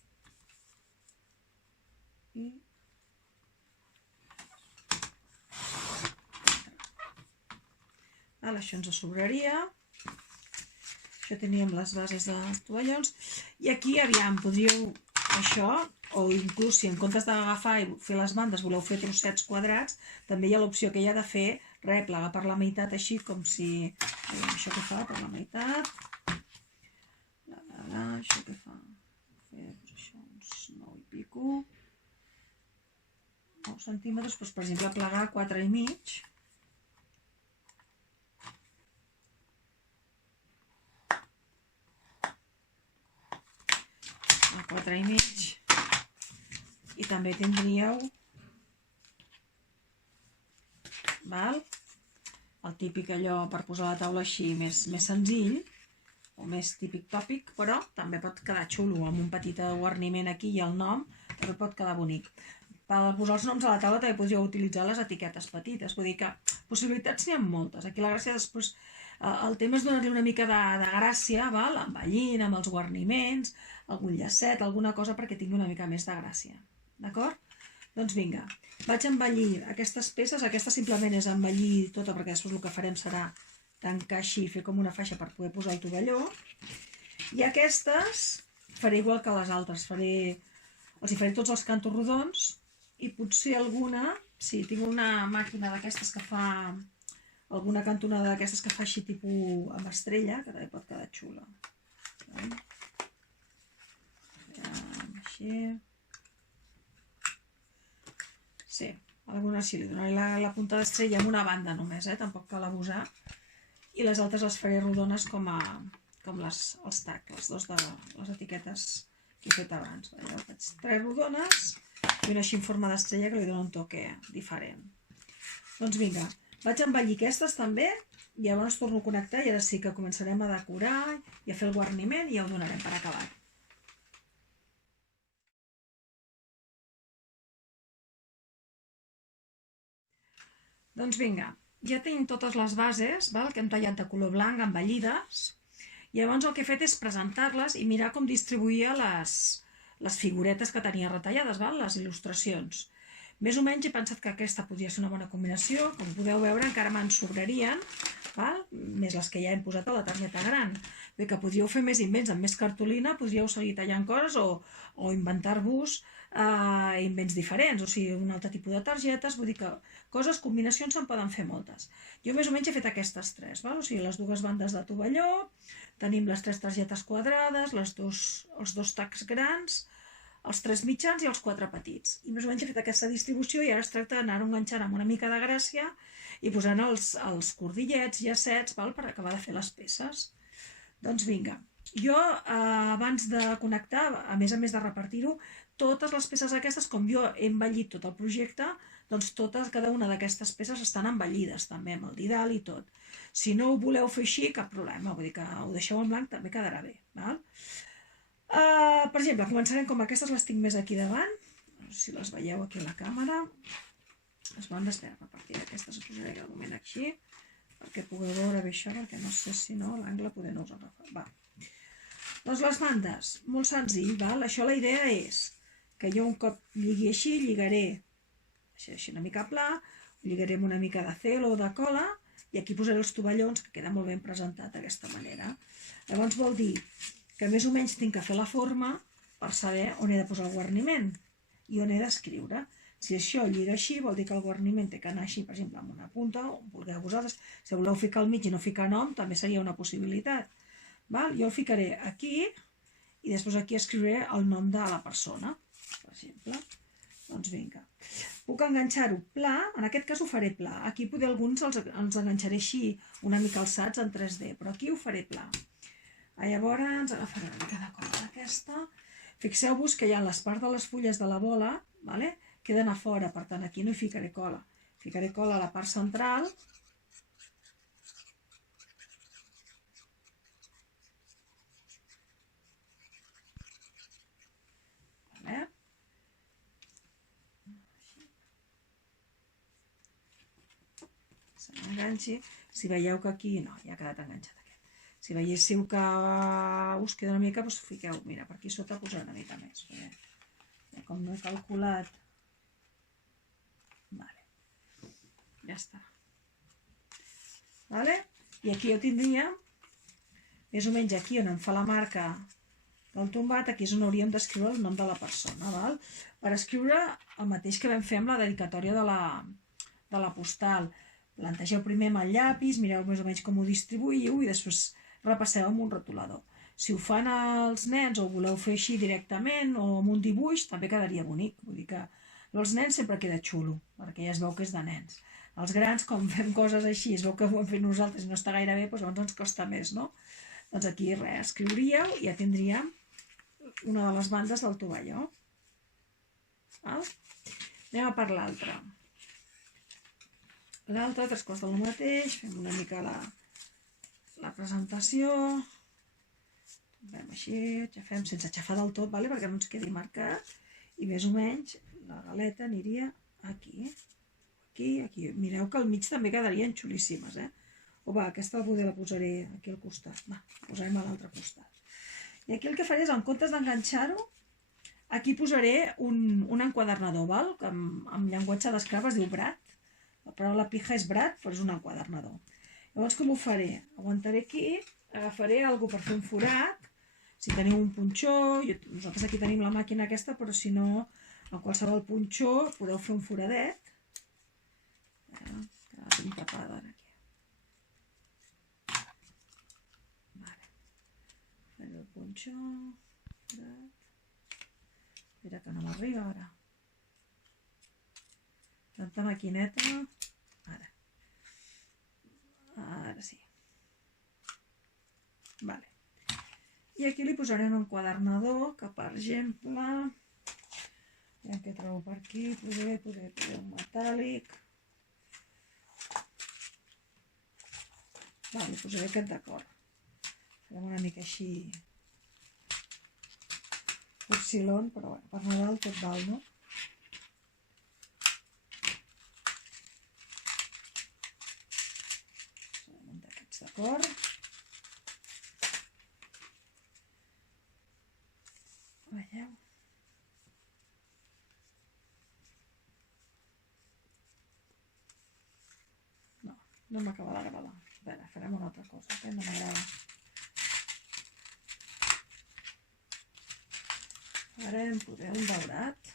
Això ens sobraria. Això teníem les bases dels tovallons. I aquí, aviam, podríeu això, o inclús si en comptes d'agafar i fer les bandes voleu fer trossets quadrats, també hi ha l'opció que hi ha de fer, plegar per la meitat així, com si... Això que fa per la meitat. Això que fa? Fer això, uns 9 i pico. 9 centímetres, doncs, per exemple, plegar 4 i mig. 4 i mig, i també tindríeu el típic allò per posar la taula així més senzill o més típic tòpic, però també pot quedar xulo amb un petit guarniment aquí i el nom, també pot quedar bonic. Per posar els noms a la taula també podríeu utilitzar les etiquetes petites, vull dir que possibilitats n'hi ha moltes. Aquí la gràcia després, el tema és donar-li una mica de gràcia, embellint amb els guarniments, algun llacet, alguna cosa perquè tingui una mica més de gràcia, d'acord? Doncs vinga, vaig embellir aquestes peces, aquesta simplement és embellir tota perquè després el que farem serà tancar així, fer com una faixa per poder posar el tovalló, i aquestes faré igual que les altres, els hi faré tots els cantos rodons i potser alguna, si tinc una màquina d'aquestes que fa, alguna cantonada d'aquestes que fa així tipus amb estrella, que també pot quedar xula. Així. Sí, alguna sí, li donaré la punta d'estrella amb una banda només, tampoc cal abusar. I les altres les faré rodones com els tacs, les dues de les etiquetes que he fet abans. Faig 3 rodones i una així en forma d'estrella que li dona un toque diferent. Doncs vinga, vaig embellir aquestes també i llavors torno a connectar i ara sí que començarem a decorar i a fer el guarniment i ja ho donarem per acabat. Doncs vinga, ja tenim totes les bases que hem tallat de color blanc, embellides. Llavors el que he fet és presentar-les i mirar com distribuïa les figuretes que tenia retallades, les il·lustracions. Més o menys he pensat que aquesta podria ser una bona combinació. Com podeu veure, encara me'n sobrarien, més les que ja hem posat a la targeta gran. Bé, que podríeu fer més invents amb més cartolina, podríeu seguir tallant coses o inventar-vos invents diferents, o sigui, un altre tipus de targetes, vull dir que combinacions se'n poden fer moltes. Jo més o menys he fet aquestes 3, o sigui, les 2 bandes de tovalló, tenim les 3 targetes quadrades, els dos tacs grans, els 3 mitjans i els 4 petits. I més o menys he fet aquesta distribució i ara es tracta d'anar-ho enganxant amb una mica de gràcia i posant els cordillets, llacets, per acabar de fer les peces. Doncs vinga, jo abans de connectar, a més de repartir-ho, totes les peces aquestes, com jo he embellit tot el projecte, doncs cada una d'aquestes peces estan embellides també, amb el didal i tot. Si no ho voleu fer així, cap problema, vull dir que ho deixeu en blanc, també quedarà bé. Per exemple, començarem com aquestes, les tinc més aquí davant, no sé si les veieu aquí a la càmera. Les bandes, espera, a partir d'aquestes us posaré de moment així, perquè pugueu veure bé això, perquè no sé si no, l'angle poder no us agafa. Doncs les bandes, molt senzill, això la idea és que jo un cop lligui així, lligaré així una mica pla, ho lligaré amb una mica de celo o de cola i aquí posaré els tovallons, que queda molt ben presentat d'aquesta manera. Llavors vol dir que més o menys tinc que fer la forma per saber on he de posar el guarniment i on he d'escriure. Si això lliga així, vol dir que el guarniment té que anar així, per exemple, amb una punta, o vulgueu vosaltres. Si voleu ficar al mig i no ficar nom, també seria una possibilitat. Jo el ficaré aquí i després aquí escriuré el nom de la persona, per exemple. Doncs vinga. Puc enganxar-ho pla, en aquest cas ho faré pla. Aquí potser alguns els enganxaré així, una mica alçats en 3D, però aquí ho faré pla. Llavors agafaré una mica de cola d'aquesta. Fixeu-vos que hi ha les parts de les fulles de la bola, queden a fora, per tant aquí no hi ficaré cola. Ficaré cola a la part central. s'enganxi. Si veieu que aquí no, ja ha quedat enganxat aquest. Si veiéssiu que us queda una mica, doncs fiqueu, mira, per aquí sota posaré una mica més. Com no he calculat... Vale. Ja està. Vale? I aquí ho tindríem, més o menys aquí on em fa la marca del tombat, aquí és on hauríem d'escriure el nom de la persona, val? Per escriure el mateix que vam fer amb la dedicatòria de la postal. Plantegeu primer amb el llapis, mireu més o menys com ho distribuïu i després repasseu amb un rotulador. Si ho fan els nens o ho voleu fer així directament o amb un dibuix, també quedaria bonic. Vull dir que els nens sempre queda xulo, perquè ja es veu que és de nens. Els grans, com fem coses així, es veu que ho hem fet nosaltres i no està gaire bé, doncs llavors ens costa més, no? Doncs aquí res, escriuríeu i ja tindríem una de les bandes del tovalló. Val? Anem a per l'altra. L'altra, tres quarts del mateix, fem una mica la presentació. Fem així, aixafem sense aixafar del tot, vale? Perquè no ens quedi marcat. I més o menys la galeta aniria aquí. Aquí. Mireu que al mig també quedarien xulíssimes, O va, aquesta poder la posaré aquí al costat. Va, la posarem a l'altre costat. I aquí el que faré és, en comptes d'enganxar-ho, aquí posaré un enquadernador, val? Que en llenguatge d'Scrap es diu brat. La paraula pija és brat, però és un enquadernador. Llavors, com ho faré? Aguantaré aquí, agafaré alguna per fer un forat. Si teniu un punxó, nosaltres aquí tenim la màquina aquesta, però si no, en qualsevol punxó podeu fer un foradet. Que la tinc tapada aquí. Vale. Faré el punxó. Mira que no m'arriba ara. Tanta maquineta. Ara sí. Vale. I aquí li posaré un enquadernador que, per exemple, aviam què trobo per aquí, poder un metàl·lic. Li posaré aquest d'acord. Farem una mica així porcilon, però per Nadal tot val, no? Farem un d'aquests d'acord. Veieu? No m'acaba d'agradar. A veure, farem una altra cosa, que no m'agrada. Farem poder un daurat.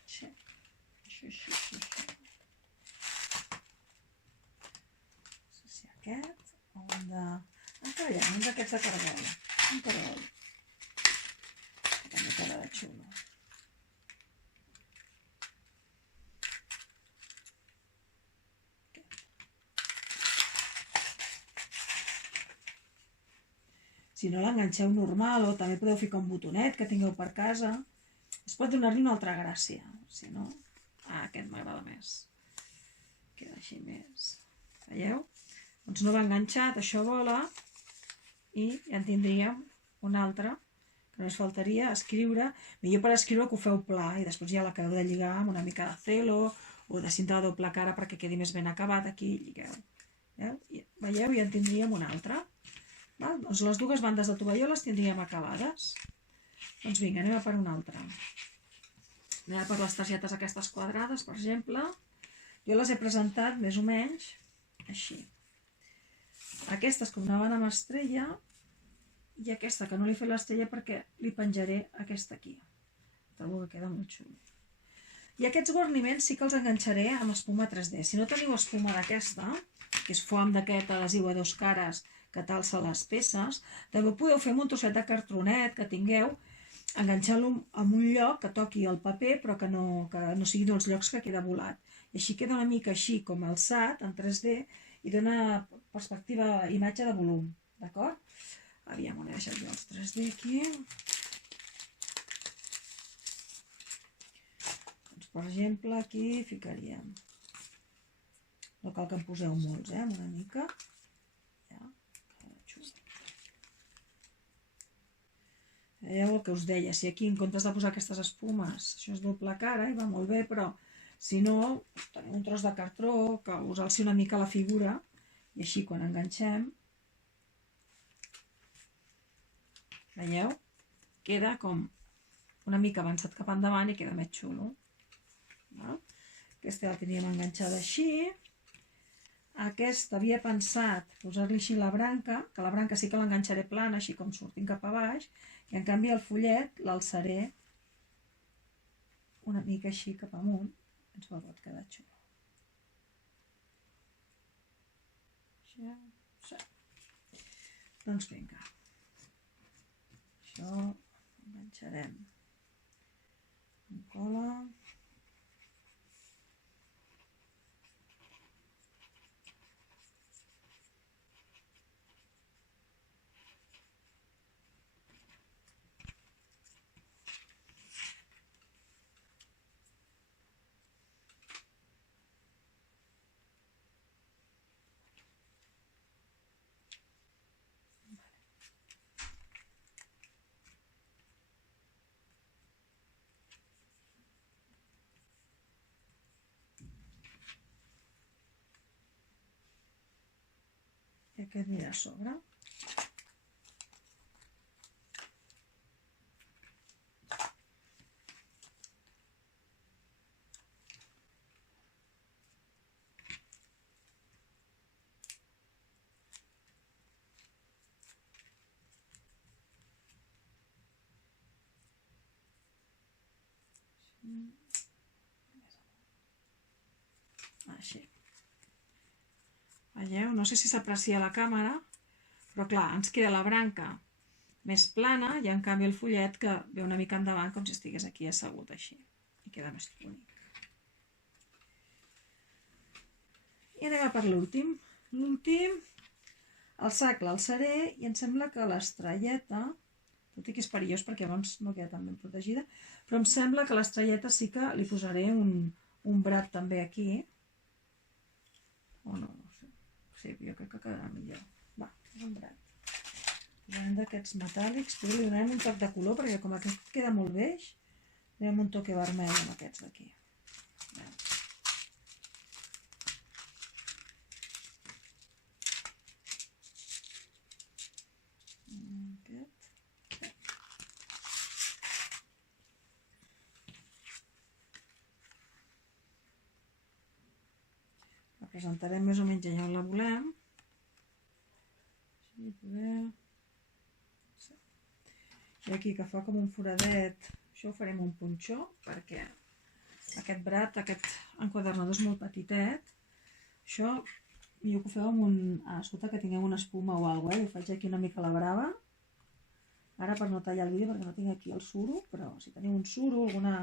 Així. No sé si aquest o un de... Encara hi ha uns d'aquests de caragol. Un caragol. Que també queda de xulo. Si no l'enganxeu normal o també podeu ficar un botonet que tingueu per casa, es pot donar-li una altra gràcia. Si no, aquest m'agrada més. Queda així més. Veieu? Doncs no va enganxat, això vola, i ja en tindríem un altre, que només faltaria escriure, millor per escriure que ho feu pla i després ja l'acabeu de lligar amb una mica de celo o de cinta de doble cara perquè quedi més ben acabat, aquí lligueu. Veieu? I en tindríem un altre. Doncs les dues bandes de tovalló les tindríem acabades. Doncs vinga, anem a per una altra. Anem a per les targetes aquestes quadrades, per exemple. Jo les he presentat més o menys així. Aquestes com anaven amb estrella i aquesta que no li he fet l'estrella perquè li penjaré aquesta aquí. Trobo que queda molt xulo. I aquests guarniments sí que els enganxaré amb espuma 3D. Si no teniu espuma d'aquesta, que és foam d'aquest adhesiu a dos cares que talsa les peces, també podeu fer amb un trosset de cartronet que tingueu, enganxar-lo en un lloc que toqui el paper però que no sigui dels llocs que queda volat. I així queda una mica així com alçat en 3D i dona perspectiva, imatge de volum, d'acord? Aviam, on he deixat jo els 3D aquí. Doncs, per exemple, aquí ficaríem. No cal que en poseu molts, una mica. Veieu el que us deia, si aquí en comptes de posar aquestes espumes, això és doble cara i va molt bé, però Si no, tenim un tros de cartró que us alci una mica la figura i així quan enganxem, veieu? Queda com una mica avançat cap endavant i queda més xulo. Aquesta ja la teníem enganxada així. Aquesta havia pensat posar-li així la branca, que la branca sí que l'enganxaré plana, així com sortint cap a baix, i en canvi el follet l'alçaré una mica així cap amunt. Ens pot quedar xulo. Així. Doncs vinga. Això ho enganxarem amb cola. I aquest anirà a sobre. Així. Veieu? No sé si s'aprecia a la càmera, però clar, ens queda la branca més plana i en canvi el follet que ve una mica endavant com si estigués aquí assegut així. I queda més bonic. I anem a per l'últim. L'últim, el sac l'alçaré i em sembla que l'estrelleta, tot i que és perillós perquè llavors no queda tan ben protegida, però em sembla que l'estrelleta sí que li posaré un brat també aquí. O no, no sé. Sí, jo crec que quedarà millor. Va, un brat. Posarem d'aquests metàl·lics, però li donarem un toc de color perquè com aquest queda molt beix, donem un toque vermell amb aquests d'aquí. La presentarem més o menys allà on la volem. I aquí que fa com un foradet, això ho farem un punxó perquè aquest brat, aquest enquadernador és molt petitet. Això millor que ho feu amb a sota que tingueu una espuma o alguna cosa, ho faig aquí una mica a la brava. Ara per no tallar el vídeo perquè no tinc aquí el suro, però si teniu un suro, alguna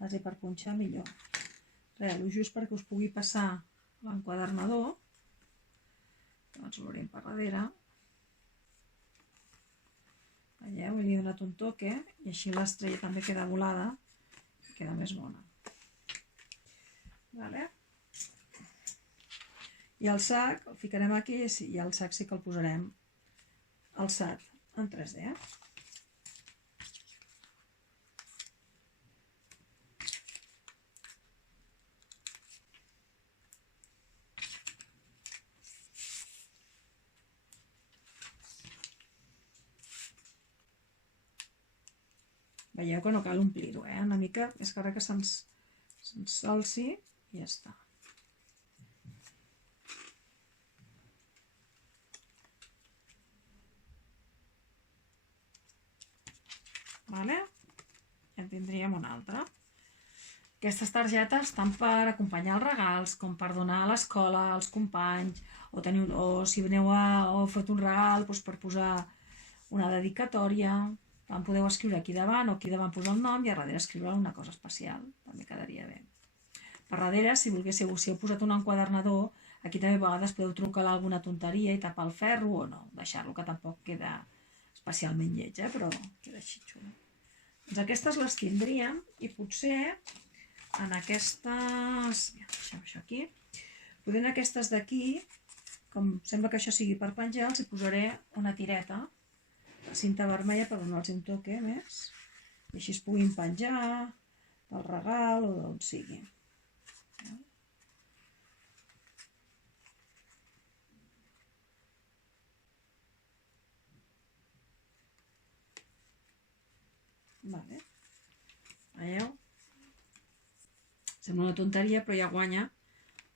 base per punxar, millor. Res, just perquè us pugui passar l'enquadernador, doncs l'obrim per darrere. Veieu? Li he donat un toque i així l'estrella també queda volada i queda més bona. Vale? I el sac el ficarem aquí i el sac sí que el posarem alçat en 3D. Veieu que no cal omplir-ho, una mica és que se'ns alci i ja està. Vale? Ja en tindríem una altra. Aquestes targetes tant per acompanyar els regals com per donar a l'escola als companys o si aneu o fet un regal doncs per posar una dedicatòria. En podeu escriure aquí davant o aquí davant posar el nom i a darrere escriure una cosa especial. També quedaria bé. Per darrere, si volguéssiu, si heu posat un enquadernador, aquí també a vegades podeu trucar alguna tonteria i tapar el ferro o no. Deixar-lo que tampoc queda especialment lleig, però queda així xulo. Doncs aquestes les tindríem i potser en aquestes... Deixem això aquí. Potser en aquestes d'aquí, com sembla que això sigui per penjar, els hi posaré una tireta de cinta vermella per donar-los un toque més i així es puguin penjar del regal o d'on sigui. Vale. Veieu? Sembla una tonteria, però ja guanya,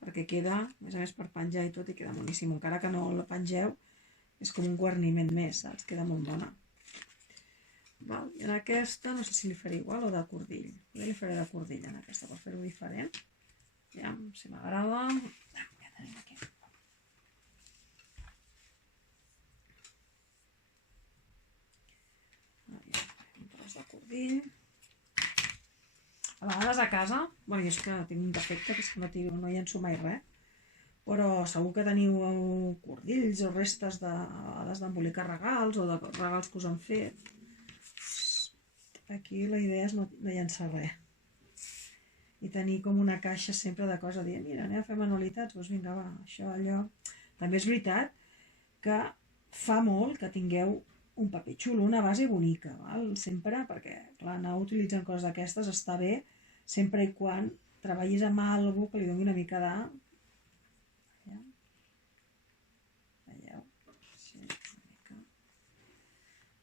perquè queda, a més, per penjar i tot, i queda boníssim. Encara que no la pengeu, és com un guarniment més, saps? Queda molt bona. Val. I en aquesta, no sé si li faré igual o de cordill. Potser li faré de cordill en aquesta, per fer-ho diferent. Aviam si m'agrada. Ja tenim aquí. Un tros de cordill. A vegades a casa, bueno, jo és que tinc un defecte, que és que no llenço mai res, però segur que teniu cordills o restes d'embolicar regals o de regals que us han fet. Aquí la idea és no llençar res. I tenir com una caixa sempre de coses, dir, mira, anem a fer manualitats, doncs vinga, va, això, allò. També és veritat que fa molt que tingueu un paper xulo, una base bonica, val? Sempre, perquè clar, anar utilitzant coses d'aquestes està bé, sempre i quan treballis amb alguna que li doni una mica de... Veieu? Sí, una mica.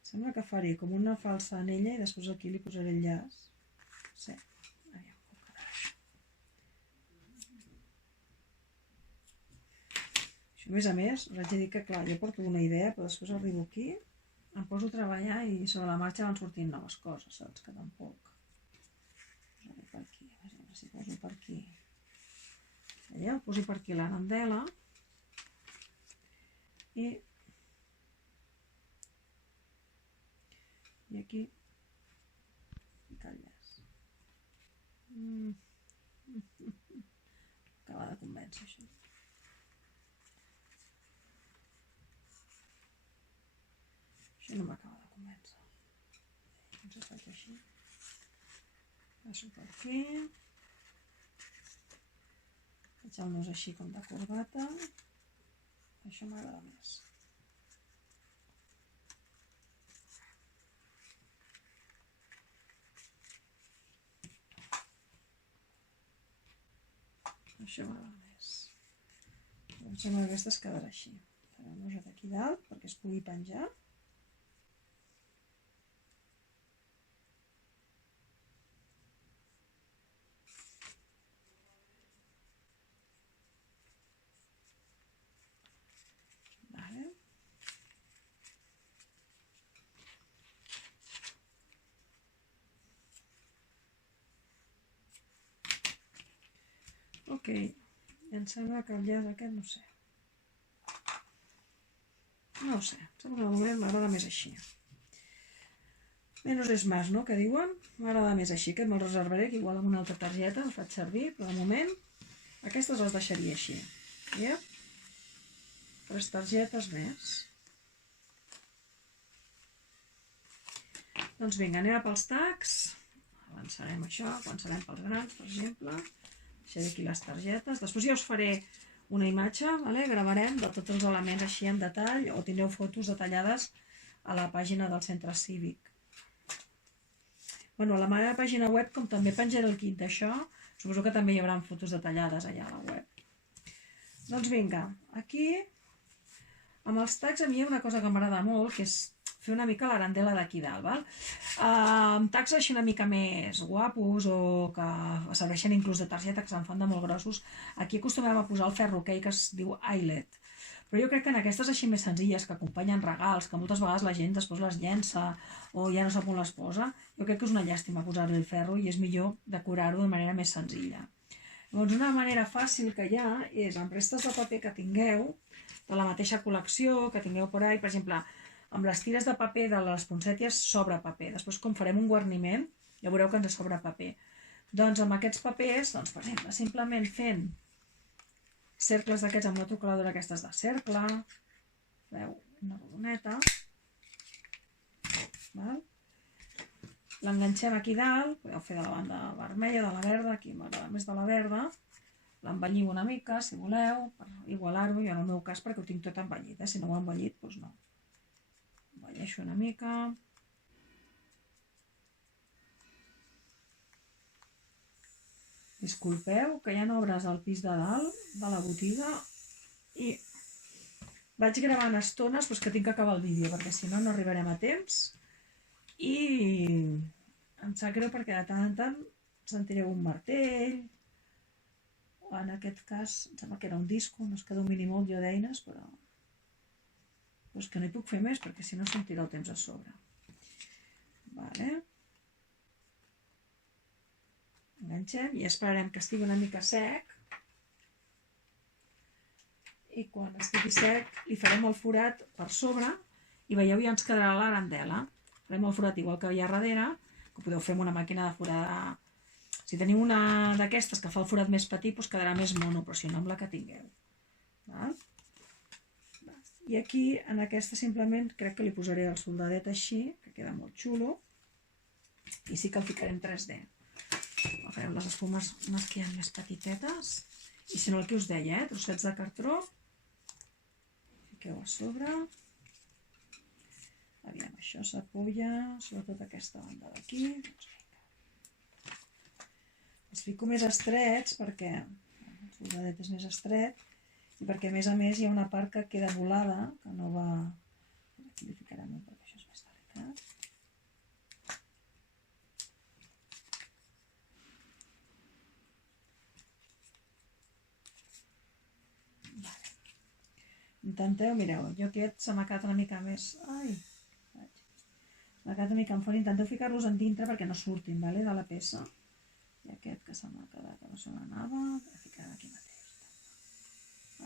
Sembla que faré com una falsa anella i després aquí li posaré el llaç. Sí, veieu com quedarà això. Això, a més, us haig de dir que clar, jo porto una idea, però després arribo aquí, em poso a treballar i sobre la marxa van sortint noves coses, saps? Que tampoc. Posaré per aquí, a veure si poso per aquí. Veieu? Poso per aquí l'arandela i aquí el llaç. Acaba de convèncer això. Això no m'acaba de convèncer. Doncs ho faig així. Passo per aquí. Faig el nus així com de corbata. Això m'agrada més. Això m'agrada més. Em sembla que aquesta es quedarà així. Faré el nus d'aquí dalt perquè es pugui penjar. Ok, em sembla que el llaç aquest no sé. No ho sé, em sembla que de moment m'agrada més així. Menos és más, no? Que diuen? M'agrada més així, que me'l reservaré, que igual amb una altra targeta el faig servir, però de moment aquestes les deixaria així. Ja? 3 targetes més. Doncs vinga, anem pels tags. Avançarem això, avançarem pels grans, per exemple. Deixaré aquí les targetes. Després ja us faré una imatge, vale? Gravarem de tots els elements així en detall o tindreu fotos detallades a la pàgina del centre cívic. Bueno, a la meva pàgina web, com també penjaré el kit d'això, suposo que també hi haurà fotos detallades allà a la web. Doncs vinga, aquí amb els tags a mi hi ha una cosa que m'agrada molt, que és fer una mica l'arandela d'aquí dalt, val? Amb tags així una mica més guapos o que serveixen inclús de targeta, que se'n fan de molt grossos, aquí acostumem a posar el ferro que es diu eyelet. Però jo crec que en aquestes així més senzilles, que acompanyen regals, que moltes vegades la gent després les llença o ja no sap on les posa, jo crec que és una llàstima posar-li el ferro i és millor decorar-ho de manera més senzilla. Llavors una manera fàcil que hi ha és amb restes de paper que tingueu, de la mateixa col·lecció, que tingueu per ahí, per exemple, amb les tires de paper de les poncèties sobra paper. Després, com farem un guarniment, ja veureu que ens sobra paper. Doncs amb aquests papers, doncs, per exemple, simplement fent cercles d'aquests amb una trucaladora aquestes de cercle, veu, una rodoneta, l'enganxem aquí dalt, podeu fer de la banda vermella, de la verda, aquí m'agrada més de la verda, l'embelliu una mica, si voleu, per igualar-ho, jo en el meu cas perquè ho tinc tot embellit, si no ho he embellit, doncs no. Embelleixo una mica. Disculpeu, que hi ha obres al pis de dalt de la botiga i vaig gravant estones, però és que tinc que acabar el vídeo, perquè si no, no arribarem a temps. I em sap greu perquè de tant en tant sentireu un martell, o en aquest cas, em sembla que era un disco, no és que domini molt jo d'eines, però és que no hi puc fer més, perquè si no sentirà el temps a sobre. Vale. Enganxem i esperarem que estigui una mica sec. I quan estigui sec li farem el forat per sobre i veieu ja ens quedarà l'arandela. Farem el forat igual que hi ha darrere, que podeu fer amb una màquina de foradar. Si teniu una d'aquestes que fa el forat més petit, doncs quedarà més mono, però si no amb la que tingueu. Val? I aquí, en aquesta simplement, crec que li posaré el soldadet així, que queda molt xulo, i sí que el ficaré en 3D. Farem les espumes unes que hi ha més petitetes, i si no el que us deia, trossets de cartró, fiqueu a sobre. Aviam, això s'apoya, sobretot aquesta banda d'aquí. Els fico més estrets perquè el soldadet és més estret i perquè a més hi ha una part que queda volada, que no va... Aquí li ficarem un perquè això és més delicat. Intenteu, mireu, jo aquest se m'ha quedat una mica més... Ai! M'ha quedat una mica en fora, intenteu ficar-los en dintre perquè no surtin, vale, de la peça. I aquest que se m'ha quedat, que no se n'anava, el ficarem aquí mateix.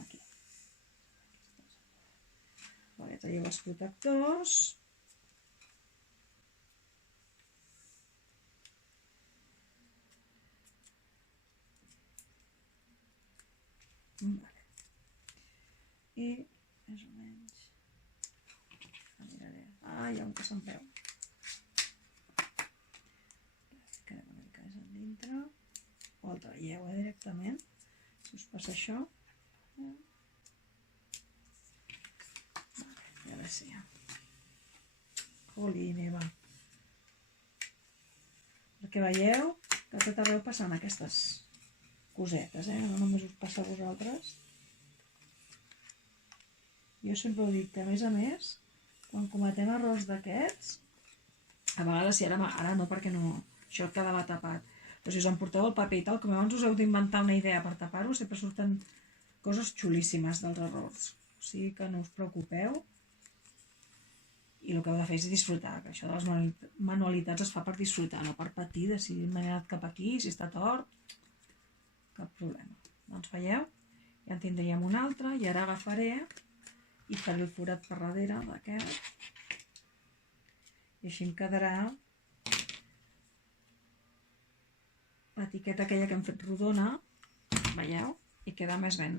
Aquí. Vale, traieu els protectors. Vale. I més o menys miraré. Ah, hi ha un que se'n veu. Ficarem una mica més en dintre o el traieu directament si us passa això. Vale, a veure si ja. Joli, meva. Perquè veieu que a tot arreu passen aquestes cosetes, no només us passa a vosaltres. Jo sempre ho dic que, a més, quan cometem errors d'aquests, a vegades, ara no perquè no, això quedava tapat, però si us emporteu el paper i tal, com abans us heu d'inventar una idea per tapar-ho, sempre surten coses xulíssimes dels errors. O sigui que no us preocupeu i el que heu de fer és disfrutar, que això de les manualitats es fa per disfrutar, no per patir, de si m'he anat cap aquí, si està tort, cap problema. Doncs veieu, ja en tindríem un altre i ara agafaré i faré el forat per darrere d'aquest i així em quedarà l'etiqueta aquella que hem fet rodona, veieu? I queda més ben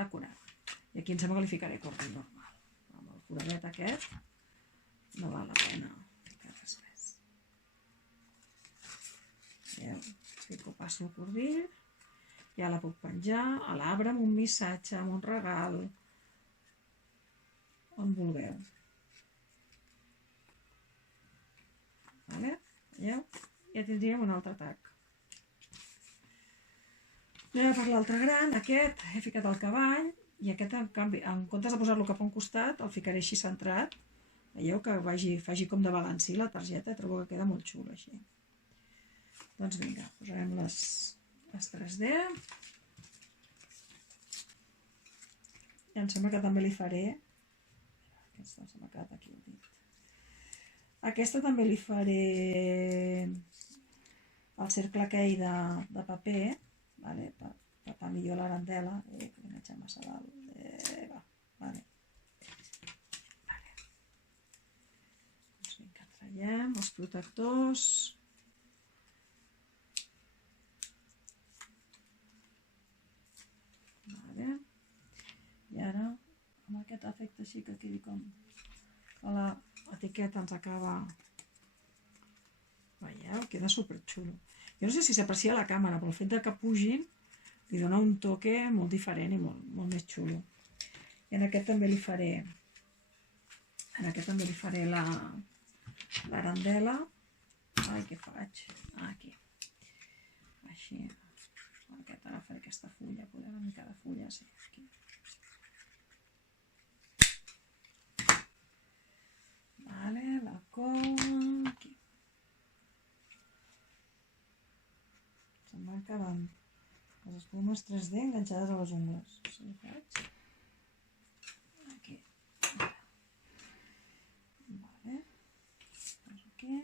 decorat. I aquí em sembla que li ficaré cordill normal. Amb el foradet aquest no val la pena ficar res més. Veieu? Fico, passo el cordill, ja la puc penjar a l'arbre amb un missatge, amb un regal, on vulgueu. Vale? Veieu? Ja tindríem un altre tac. Anem per l'altre gran, aquest he ficat al cavall i aquest en canvi, en comptes de posar-lo cap a un costat, el ficaré així centrat. Veieu que faci com de balancí la targeta, trobo que queda molt xulo així. Doncs vinga, posarem les 3D. I em sembla que també li faré... Aquesta se m'ha quedat aquí el dit. Aquesta també li faré el cercle aquell de paper, vale, per tapar millor l'arandela, que l'he enganxat massa dalt. Vale. Doncs vinga, traiem els protectors. Vale. I ara, amb aquest efecte així que quedi com que l'etiqueta ens acaba... Veieu? Queda superxulo. Jo no sé si s'aprecia a la càmera, però el fet de que pugin li dona un toque molt diferent i molt més xulo. I en aquest també li faré l'arandela. Ai, què faig? Aquí. Així. una mica de fulla, sí, aquí. Vale, la cova, aquí. Se'm van quedant les espumes 3D enganxades a les ungles. Si ho faig. Aquí. Vale. Poso aquí.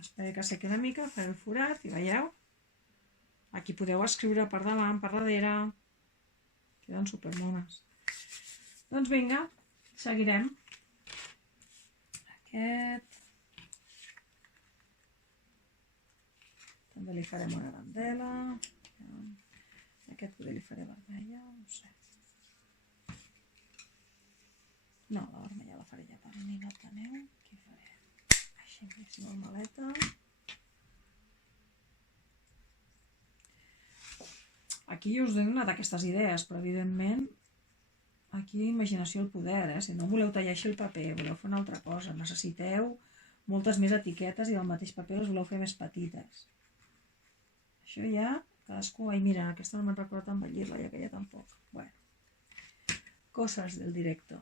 Espero que sequi una mica, faré el forat i veieu? Aquí podeu escriure per davant, per darrere. Queden supermones. Doncs vinga, seguirem. Aquest. També li farem una arandela. Aquest poder li faré vermella, no sé. No, la vermella la faré ja per ninot de neu. Aquí faré així més normaleta. Aquí us he donat aquestes idees, però evidentment aquí imaginació al poder, Si no voleu tallar així el paper, voleu fer una altra cosa, necessiteu moltes més etiquetes i del mateix paper les voleu fer més petites. Això ja, cadascú... Ai, mira, aquesta no me'n recordo envellir-la, ja que ja tampoc. Bueno, coses del directo,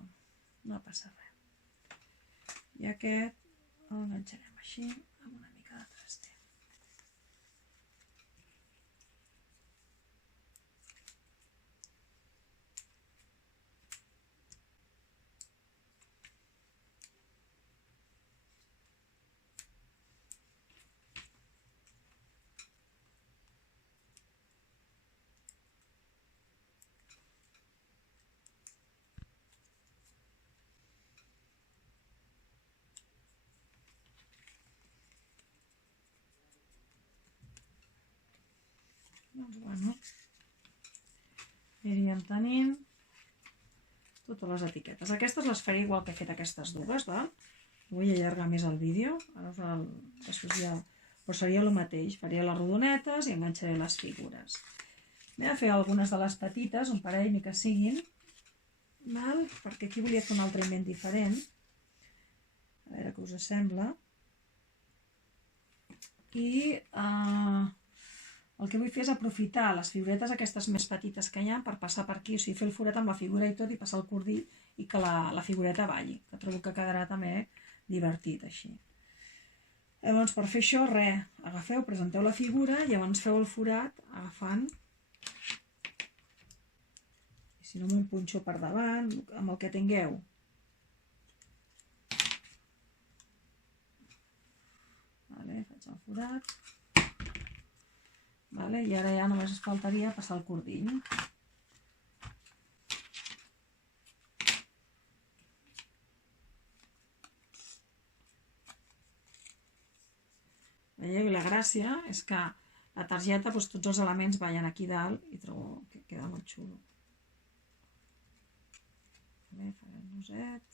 no passa res. I aquest el enganxarem així, amb una mica de traste. Doncs bueno, aniríem tenint totes les etiquetes. Aquestes les faré igual que he fet aquestes dues, val? Vull allargar més el vídeo, després ja... però seria el mateix, faria les rodonetes i enganxaré les figures. M'he de fer algunes de les petites, un parell ni que siguin, val? Perquè aquí volia fer un altre invent diferent, a veure què us sembla. I el que vull fer és aprofitar les figuretes aquestes més petites que hi ha per passar per aquí, o sigui, fer el forat amb la figura i tot i passar el cordill i que la figureta balli, que trobo que quedarà també divertit així. Llavors, per fer això, res, agafeu, presenteu la figura i llavors feu el forat agafant, i si no amb un punxó per davant, amb el que tingueu. Vale, faig el forat. Vale, i ara ja només es faltaria passar el cordill. Veieu? I la gràcia és que la targeta, doncs, tots els elements ballen aquí dalt i trobo que queda molt xulo. Vale, faré el noset.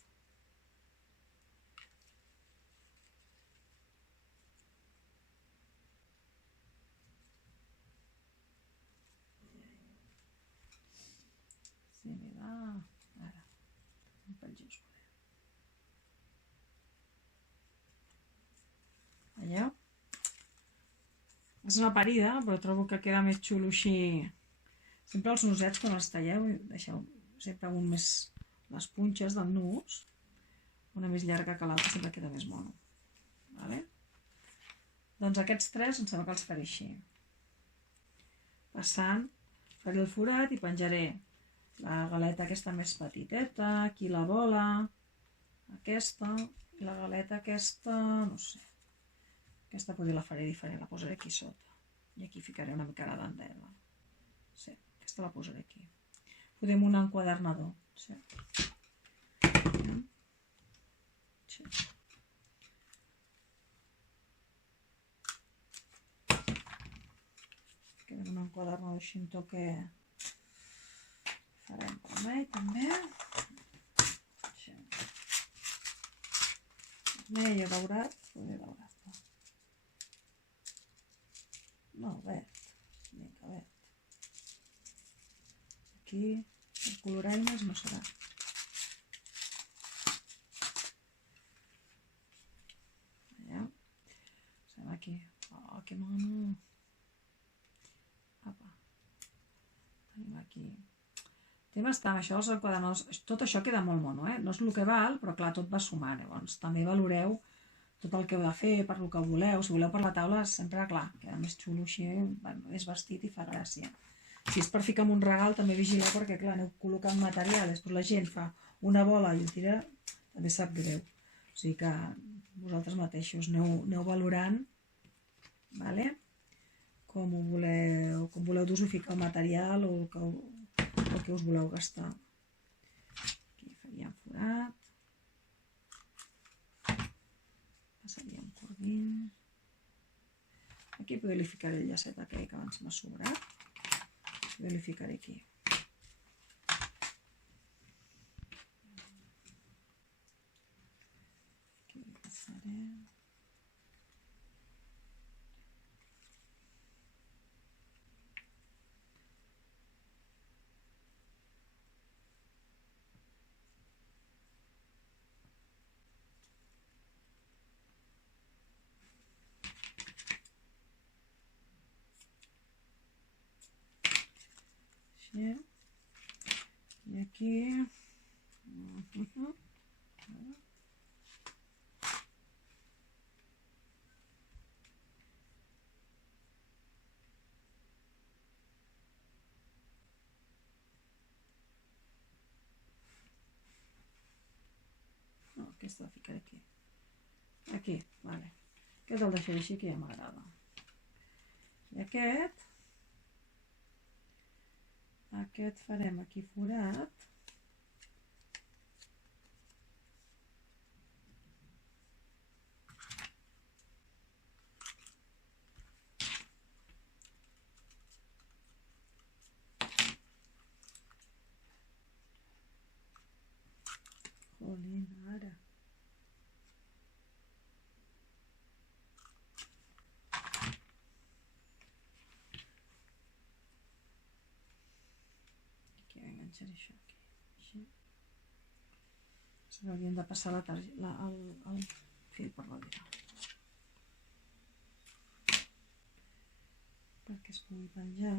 Sí, mira, ara, un pel just. Veieu? És una parida, però trobo que queda més xulo així. Sempre els nosets, quan els talleu, deixeu sempre un més les punxes del nus, una més llarga que l'altra, sempre queda més mono. Vale? Doncs aquests tres em sembla que els faré així. Passant, faré el forat i penjaré la galeta aquesta més petiteta, aquí la bola, aquesta, i la galeta aquesta, no sé. Aquesta potser la faré diferent, la posaré aquí sota. I aquí ficaré una mica d'arandela. Sí, aquesta la posaré aquí. Podem un enquadernador. Sí. Sí. Queda un enquadernador així un toque... Farem vermell també. Així. Vermell o daurat, poder daurat. No, verd. Vinga, verd. Aquí el color eines no serà. així. Oh, que mono. Apa. Tenim aquí. Té bastant, això dels enquadernadors, tot això queda molt mono, No és el que val, però clar, tot va sumar, llavors també valoreu tot el que heu de fer, per el que voleu. Si voleu per la taula, sempre, clar, queda més xulo així, és vestit i fa gràcia. Si és per ficar en un regal, també vigileu, perquè clar, aneu col·locant material, després la gent fa una bola i ho tira, també sap greu. O sigui que vosaltres mateixos aneu valorant, vale? com voleu dosificar el material o el que us voleu gastar. Aquí faríem forat. Passaríem cordill. Aquí potser li ficaré el llacet aquell que abans m'ha sobrat. Potser li ficaré aquí. Aquí li passaré. I aquí no, aquesta la ficaré aquí, vale. Aquest el deixaré així, que ja m'agrada. I aquest farem aquí forat. Jolín, ara. Enganxaré això aquí. Així. Se l'haurien de passar el fil per darrere. Perquè es pugui penjar.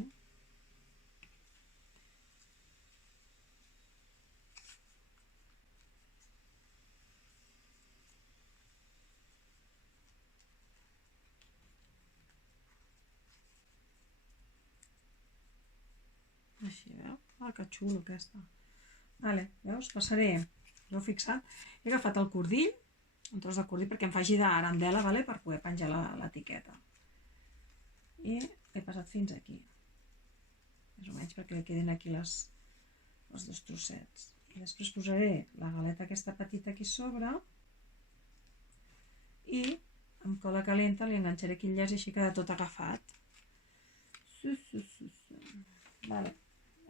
Així, veu? Ah, que xulo aquesta. Vale, veus? Passaré, us heu fixat? He agafat el cordill, un tros de cordill perquè em faci d'arandela, vale? Per poder penjar l'etiqueta. I he passat fins aquí. Més o menys perquè li quedin aquí els dos trossets. I després posaré la galeta aquesta petita aquí sobre i amb cola calenta li enganxaré aquí el llaç i així queda tot agafat. Vale.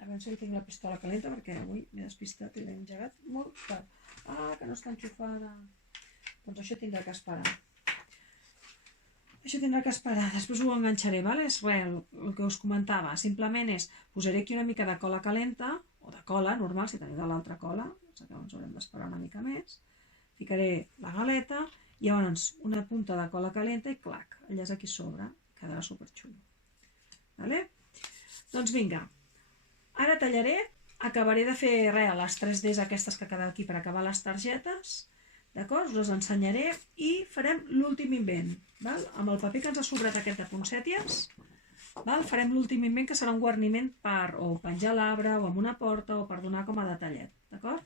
A veure si tinc la pistola calenta perquè avui m'he despistat i l'he engegat molt tard. Ah, que no està enxufada. Doncs això tindrà que esperar. Després ho enganxaré, vale? És res, el que us comentava. Simplement posaré aquí una mica de cola calenta, o de cola normal, si teniu de l'altra cola, llavors haurem d'esperar una mica més. Ficaré la galeta i llavors una punta de cola calenta i clac, el llaç aquí sobre, quedarà superxulo. Vale? Doncs vinga. Ara tallaré, acabaré de fer les 3Ds aquestes que quedaven aquí per acabar les targetes, d'acord? Us les ensenyaré i farem l'últim invent, val? Amb el paper que ens ha sobrat aquest de poncèties, val? Farem l'últim invent que serà un guarniment per o penjar a l'arbre o amb una porta o per donar com a detallet, d'acord?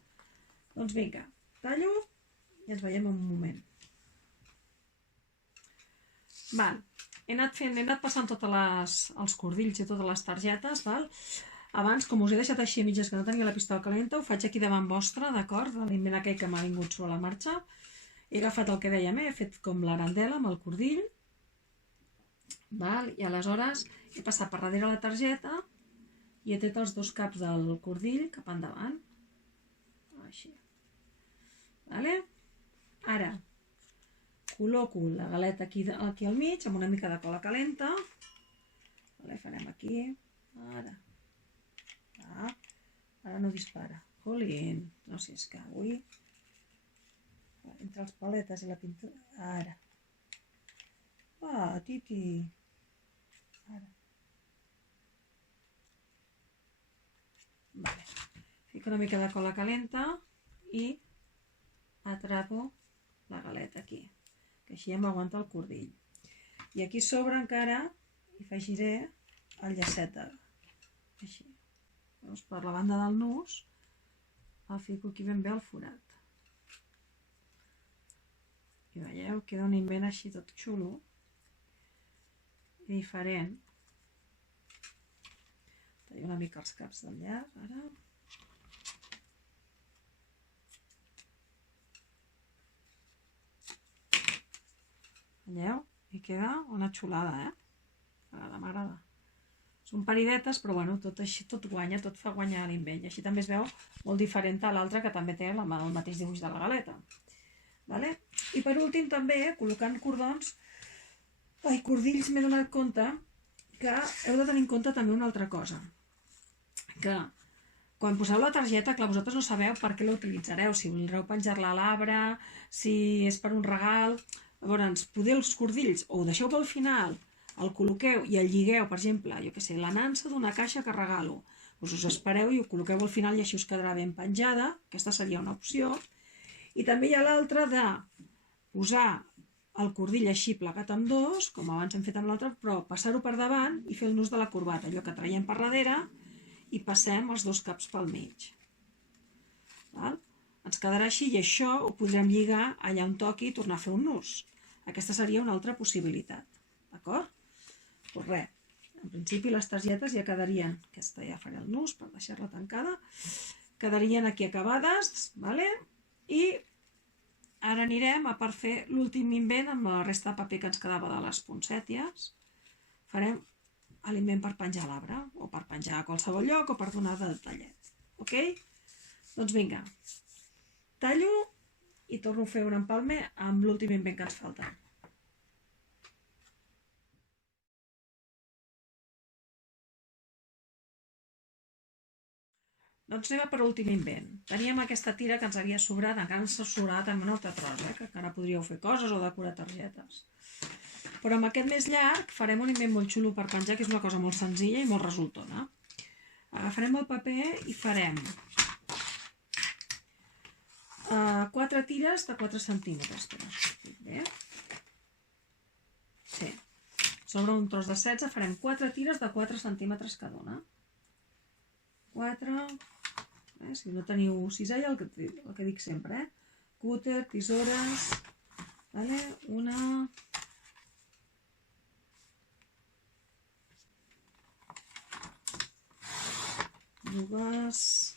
Doncs vinga, tallo i ens veiem en un moment. Val. He anat passant tots els cordills i totes les targetes, val? Abans, com us he deixat així a mitges que no tenia la pistola calenta, ho faig aquí davant vostre, d'acord? L'invent aquell que m'ha vingut sobre la marxa. He agafat el que dèiem, he fet com l'arandela amb el cordill. Val? I aleshores he passat per darrere la targeta i he tret els dos caps del cordill cap endavant. Així. Vale? Ara, col·loco la galeta aquí al mig amb una mica de cola calenta. Vale? Farem aquí. Ara no dispara. Jolín, no sé, és que avui entre els paletes i la pintura... Ara. Ah, Titi. Ara. Vale. Fico una mica de cola calenta i atrapo la galeta aquí, que així ja m'aguanta el cordill. I aquí sobre encara hi afegiré el llacet així. Llavors, per la banda del nus el fico aquí ben bé al forat. I veieu, queda un invent així tot xulo i diferent. Tallo una mica els caps del llaç, ara. Veieu? I queda una xulada, m'agrada. Són paridetes, però bueno, tot així, tot guanya, tot fa guanyar l'invent. I així també es veu molt diferent a l'altre que també té el mateix dibuix de la galeta. Vale? I per últim també, col·locant cordills, m'he donat compte que heu de tenir en compte també una altra cosa. Que quan poseu la targeta, clar, vosaltres no sabeu per què la utilitzareu, si voldreu penjar-la a l'arbre, si és per un regal. Llavors, poder els cordills o ho deixeu pel final, el col·loqueu i el lligueu, per exemple, jo què sé, la nansa d'una caixa que regalo. Us espereu i ho col·loqueu al final i així us quedarà ben penjada. Aquesta seria una opció. I també hi ha l'altra de posar el cordill així plegat amb dos, com abans hem fet amb l'altre, però passar-ho per davant i fer el nus de la corbata, allò que traiem per darrere i passem els dos caps pel mig. Val? Ens quedarà així i això ho podrem lligar allà on toqui i tornar a fer un nus. Aquesta seria una altra possibilitat. D'acord? Doncs res, en principi les targetes ja quedarien, aquesta ja faré el nus per deixar-la tancada, quedarien aquí acabades, vale? I ara anirem a per fer l'últim invent amb la resta de paper que ens quedava de les poncèties. Farem l'invent per penjar a l'arbre, o per penjar a qualsevol lloc, o per donar de detallet. Ok? Doncs vinga, tallo i torno a fer un empalme amb l'últim invent que ens falta. Doncs anem a per l'últim invent. Teníem aquesta tira que ens havia sobrat, encara ens ha sobrat amb un altre tros, que encara podríeu fer coses o decorar targetes. Però amb aquest més llarg farem un invent molt xulo per penjar, que és una cosa molt senzilla i molt resultona. Agafarem el paper i farem 4 tires de 4 centímetres. Bé. Sí. Sobre un tros de 16 farem 4 tires de 4 centímetres cada una. 4... Si no teniu cisella, el que dic sempre, cúter, tisores, vale? Una, dues,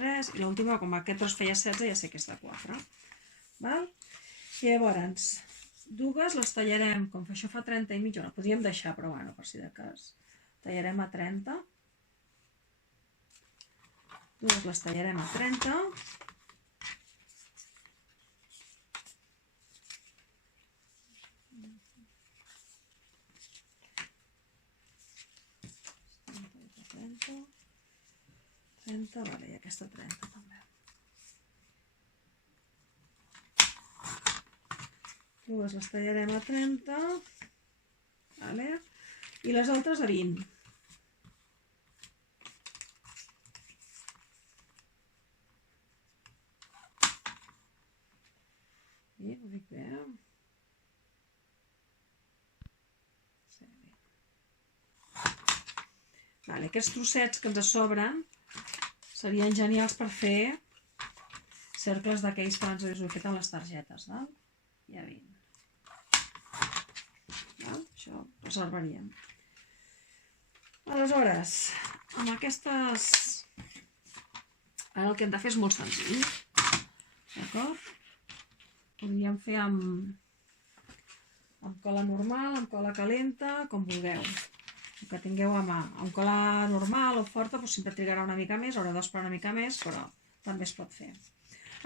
tres, i l'última, com aquest tros feia 16, ja sé que és de 4. Val? I llavors, dues les tallarem, com que això fa 30 i mitja, no podríem deixar, però bueno, per si de cas. Tallarem a 30. Dues les tallarem a 30. Vale, i aquesta 30 també. Dues les tallarem a 30, vale? I les altres a 20. I ho dic bé. Sí, bé. Vale, aquests trossets que ens sobren serien genials per fer cercles d'aquells que abans us he fet amb les targetes, val? Ja 20. Val? Això ho reservaríem. Aleshores, amb aquestes... Ara el que hem de fer és molt senzill. D'acord? Podríem fer amb cola normal, amb cola calenta, com vulgueu. Que tingueu a mà. Amb cola normal o forta doncs sempre trigarà una mica més, haureu d'esperar una mica més, però també es pot fer.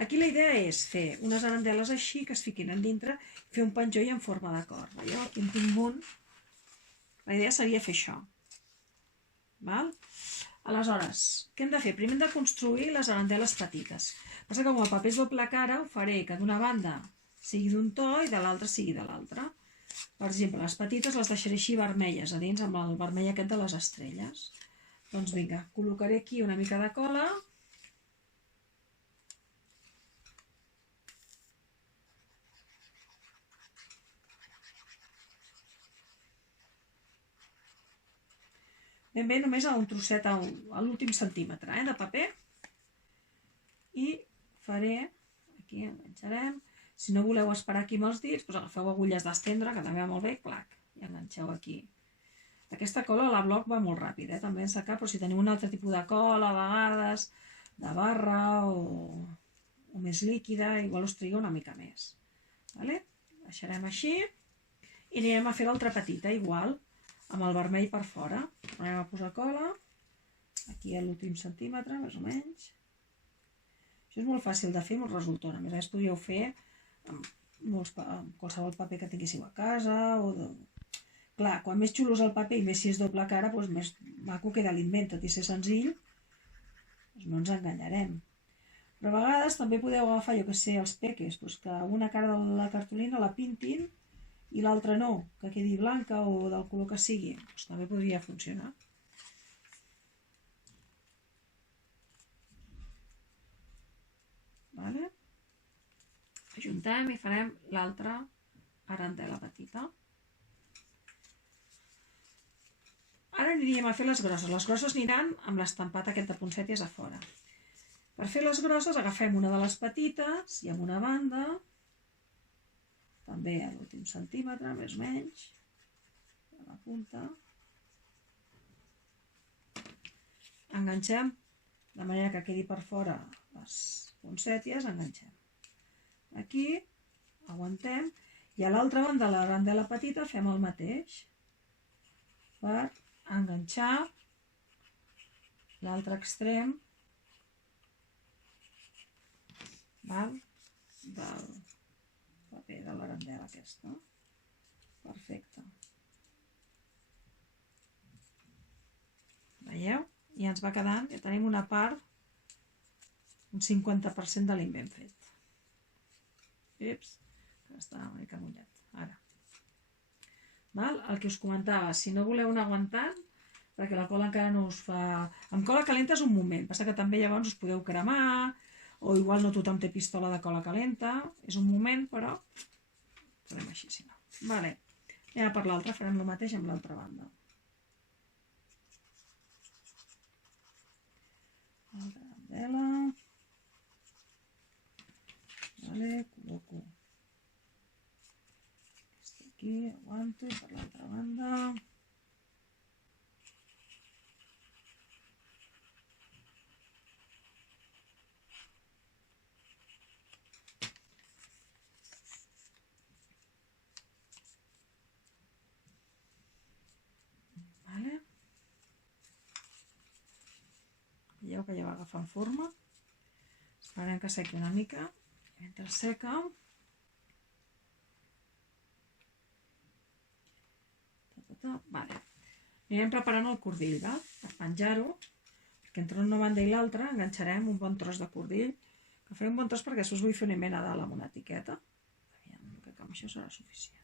Aquí la idea és fer unes arandeles així que es fiquin en dintre i fer un penjoll en forma de cor. Veieu? Aquí en tinc un. La idea seria fer això. Val? Aleshores, què hem de fer? Primer hem de construir les arandeles petites. Passa que com el paper és doble cara, ho faré que d'una banda sigui d'un to i de l'altra sigui de l'altra. Per exemple, les petites les deixaré així vermelles, a dins amb el vermell aquest de les estrelles. Doncs vinga, col·locaré aquí una mica de cola. Ben bé només a un trosset, a l'últim centímetre de paper. I faré, aquí enganxarem. Si no voleu esperar aquí amb els dits, doncs agafeu agulles d'estendre, que també va molt bé, clac, i enganxeu aquí. Aquesta cola a la bloc va molt ràpid, també en secar, però si teniu un altre tipus de cola, a vegades, de barra o més líquida, igual us triga una mica més. Vale? Deixarem així i anirem a fer l'altra petita, igual, amb el vermell per fora. Anem a posar cola, aquí a l'últim centímetre, més o menys. Això és molt fàcil de fer, molt resultona. A més, podríeu fer amb qualsevol paper que tinguéssiu a casa. Clar, quan més xulo és el paper i més si és doble cara, doncs més maco queda l'invent, tot i ser senzill, doncs no ens enganyarem. Però a vegades també podeu agafar, jo que sé, els peques, doncs que una cara de la cartolina la pintin i l'altra no, que quedi blanca o del color que sigui, doncs també podria funcionar. Vale? Ajuntem i farem l'altra arandela petita. Ara aniríem a fer les grosses. Les grosses aniran amb l'estampat aquest de punsetes a fora. Per fer les grosses agafem una de les petites i amb una banda, també a l'últim centímetre, més o menys, a la punta, enganxem de manera que quedi per fora les punsetes, enganxem. Aquí aguantem i a l'altra banda de l'arandela petita fem el mateix per enganxar l'altre extrem del paper de l'arandela aquesta. Perfecte. Veieu? I ens va quedant, ja tenim una part, un 50% de l'invent fet. Ups, que està una mica mullat. Ara. Val? El que us comentava, si no voleu anar aguantant, perquè la cola encara no us fa... Amb cola calenta és un moment, passa que també llavors us podeu cremar, o igual no tothom té pistola de cola calenta, és un moment, però farem així, si no. Vale. Anem per l'altra, farem el mateix amb l'altra banda. L'altra bandela. Vale, col·loco aquesta aquí, aguanto i per l'altra banda. Vale. Veieu que ja va agafant forma. Esperem que sequi una mica. Mentre seca, vale. Anirem preparant el cordill, val? Per penjar-ho, perquè entre una banda i l'altra enganxarem un bon tros de cordill, que faré un bon tros perquè després vull fer una mena dalt amb una etiqueta. Aviam, crec que amb això serà suficient.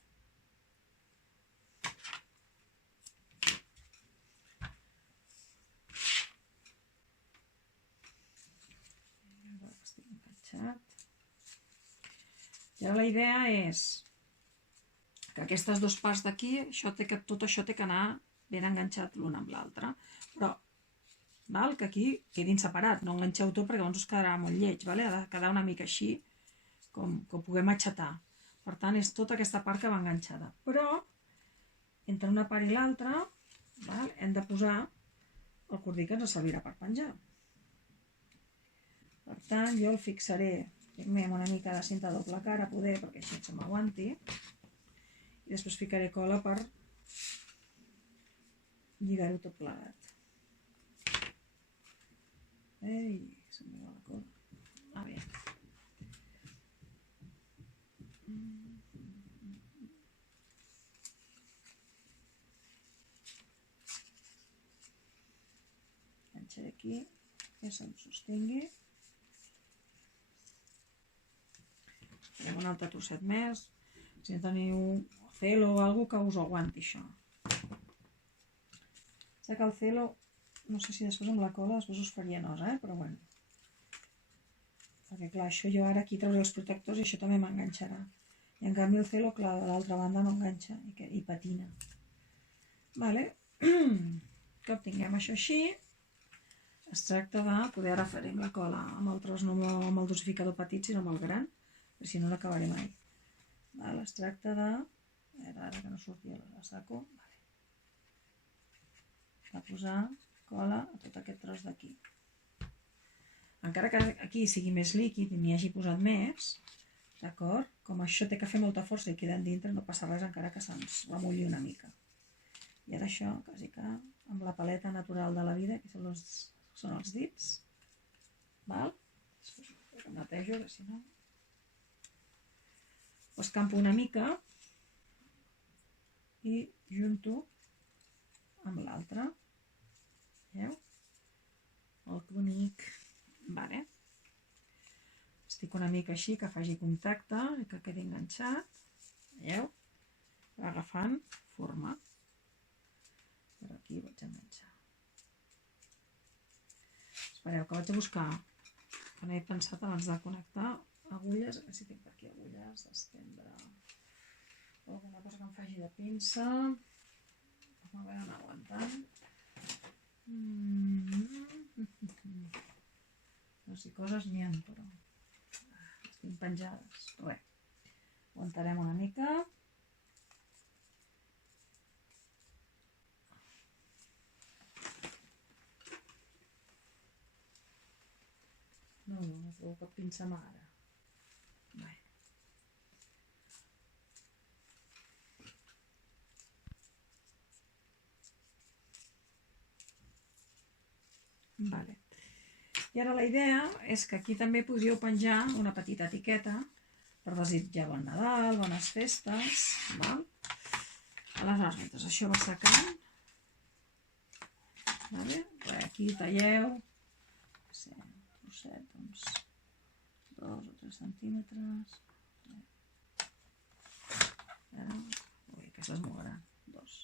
Estic enganxat. I ara la idea és que aquestes dues parts d'aquí, tot això té que anar ben enganxat l'un amb l'altre, però val, que aquí quedin separat, no enganxeu tot perquè llavors us quedarà molt lleig, vale? Ha de quedar una mica així, com que ho puguem aixetar. Per tant, és tota aquesta part que va enganxada. Però, entre una part i l'altra, hem de posar el cordill que ens servirà per penjar. Per tant, jo el fixaré primer amb una mica de cinta doble cara, poder, perquè així se m'aguanti. I després ficaré cola per lligar-ho tot plegat. Ei, se'm va la cola. Bé. enganxaré aquí, que se'm sostingui. Farem un altre trosset més, si no teniu celo o alguna que us aguanti això. Sé que el celo, no sé si després amb la cola després us faria nosa, però bueno. Perquè clar, això jo ara aquí trauré els protectors i això també m'enganxarà. I en canvi el celo, clar, de l'altra banda no enganxa i patina. Vale. Que obtinguem això així, es tracta de poder ara farem la cola amb altres, no amb el dosificador petit, sinó amb el gran, perquè si no l'acabaré mai. Vale, es tracta de... Ara que no surti la saco. Vale. De posar cola a tot aquest tros d'aquí. Encara que aquí sigui més líquid i n'hi hagi posat més, d'acord? Com això té que fer molta força i queda dintre, no passa res encara que se'ns remulli una mica. I ara això, quasi que amb la paleta natural de la vida, que són els dits, val? Em netejo, que si no... Ho escampo una mica i junto amb l'altre. Veieu? Molt bonic. Vale. Estic una mica així, que faci contacte i que quedi enganxat. Veieu? Va agafant forma. Però aquí vaig enganxar. Espereu, que vaig a buscar, que no he pensat abans de connectar agulles, a veure si tinc per aquí agulles d'estendre o alguna cosa que em faci de pinça. A veure, anar aguantant. No sé, coses n'hi ha, però estic penjades. Res. Aguantarem una mica. No trobo cap pinça mà ara. Bé. Vale. I ara la idea és que aquí també podríeu penjar una petita etiqueta per desitjar bon Nadal, bones festes, val? Aleshores, mentre això va secant, vale? Aquí talleu, un trosset, uns 2 o 3 centímetres, ui, aquesta es mourà, 2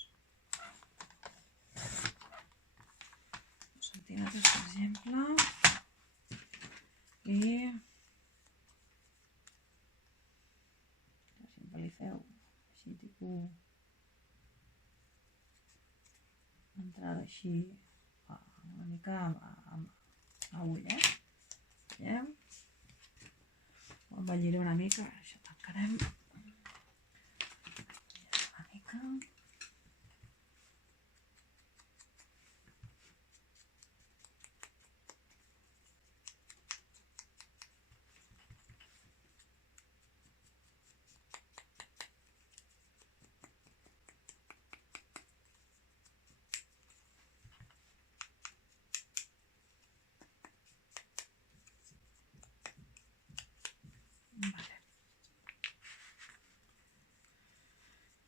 centímetres, per exemple. I sempre li feu així tipus entrada així una mica amb ull, veieu? Ho embelliré una mica, això tancarem una mica.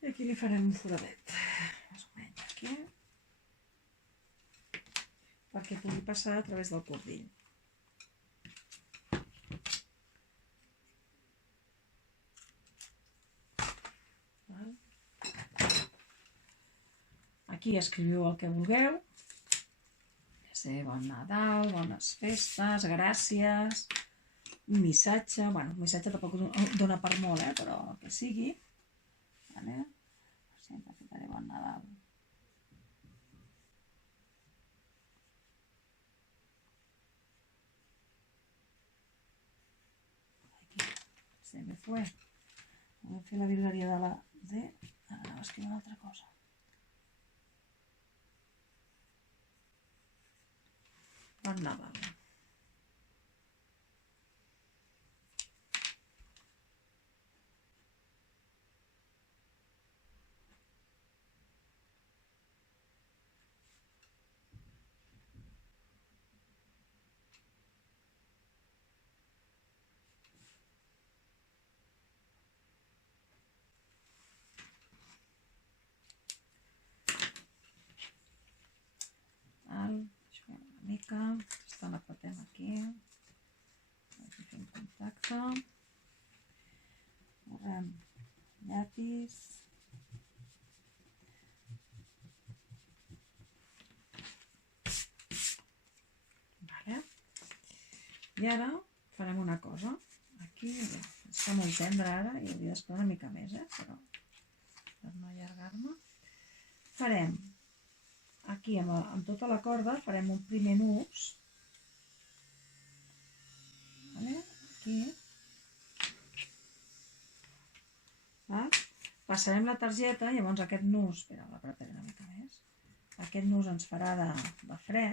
I aquí li farem un foradet, més o menys aquí, perquè pugui passar a través del cordill. Aquí escriviu el que vulgueu, ja sé, bon Nadal, bones festes, gràcies, un missatge, bueno, un missatge tampoc dona per molt, però el que sigui, vale? Sempre ficaré bon Nadal. Aquí, se me fue. Voy a fer la virgueria de la D, ara anava a escriure una altra cosa. Bon Nadal. Una mica. Tacte. Borrem llapis. Vale. I ara farem una cosa. Aquí està molt tendre ara i hauria d'esperar una mica més, però per no allargar-me. Farem aquí amb tota la corda, farem un primer nus. Vale? Aquí. Val? Passarem la targeta, llavors aquest nus, espera, l'apretaré una mica més. Aquest nus ens farà de fre.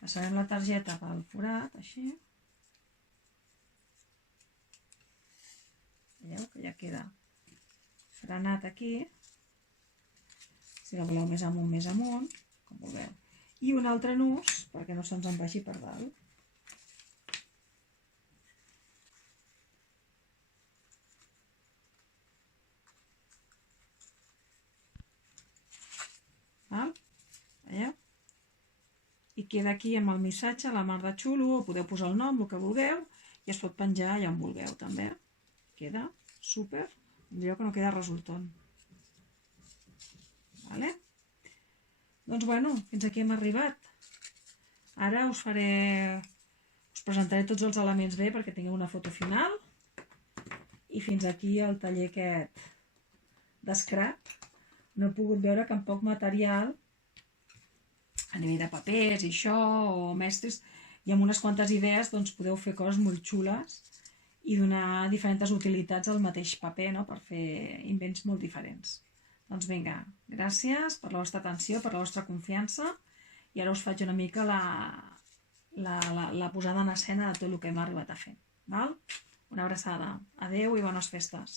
Passarem la targeta pel forat, així. Veieu que ja queda frenat aquí. Si la voleu més amunt, com vulgueu. I un altre nus, perquè no se'ns en vagi per dalt. Val? Veieu? I queda aquí amb el missatge, la mar de xulo, o podeu posar el nom, el que vulgueu, i es pot penjar allà on vulgueu també. Queda super, millor que no queda resultant. Vale? Doncs bueno, fins aquí hem arribat. Ara us presentaré tots els elements bé perquè tingueu una foto final. I fins aquí el taller aquest d'escrap. No he pogut veure cap poc material a nivell de papers i això, o mestres, i amb unes quantes idees doncs, podeu fer coses molt xules i donar diferents utilitats al mateix paper, no? Per fer invents molt diferents. Doncs vinga, gràcies per la vostra atenció, per la vostra confiança, i ara us faig una mica la posada en escena de tot el que hem arribat a fer. Val? Una abraçada. Adeu i bones festes.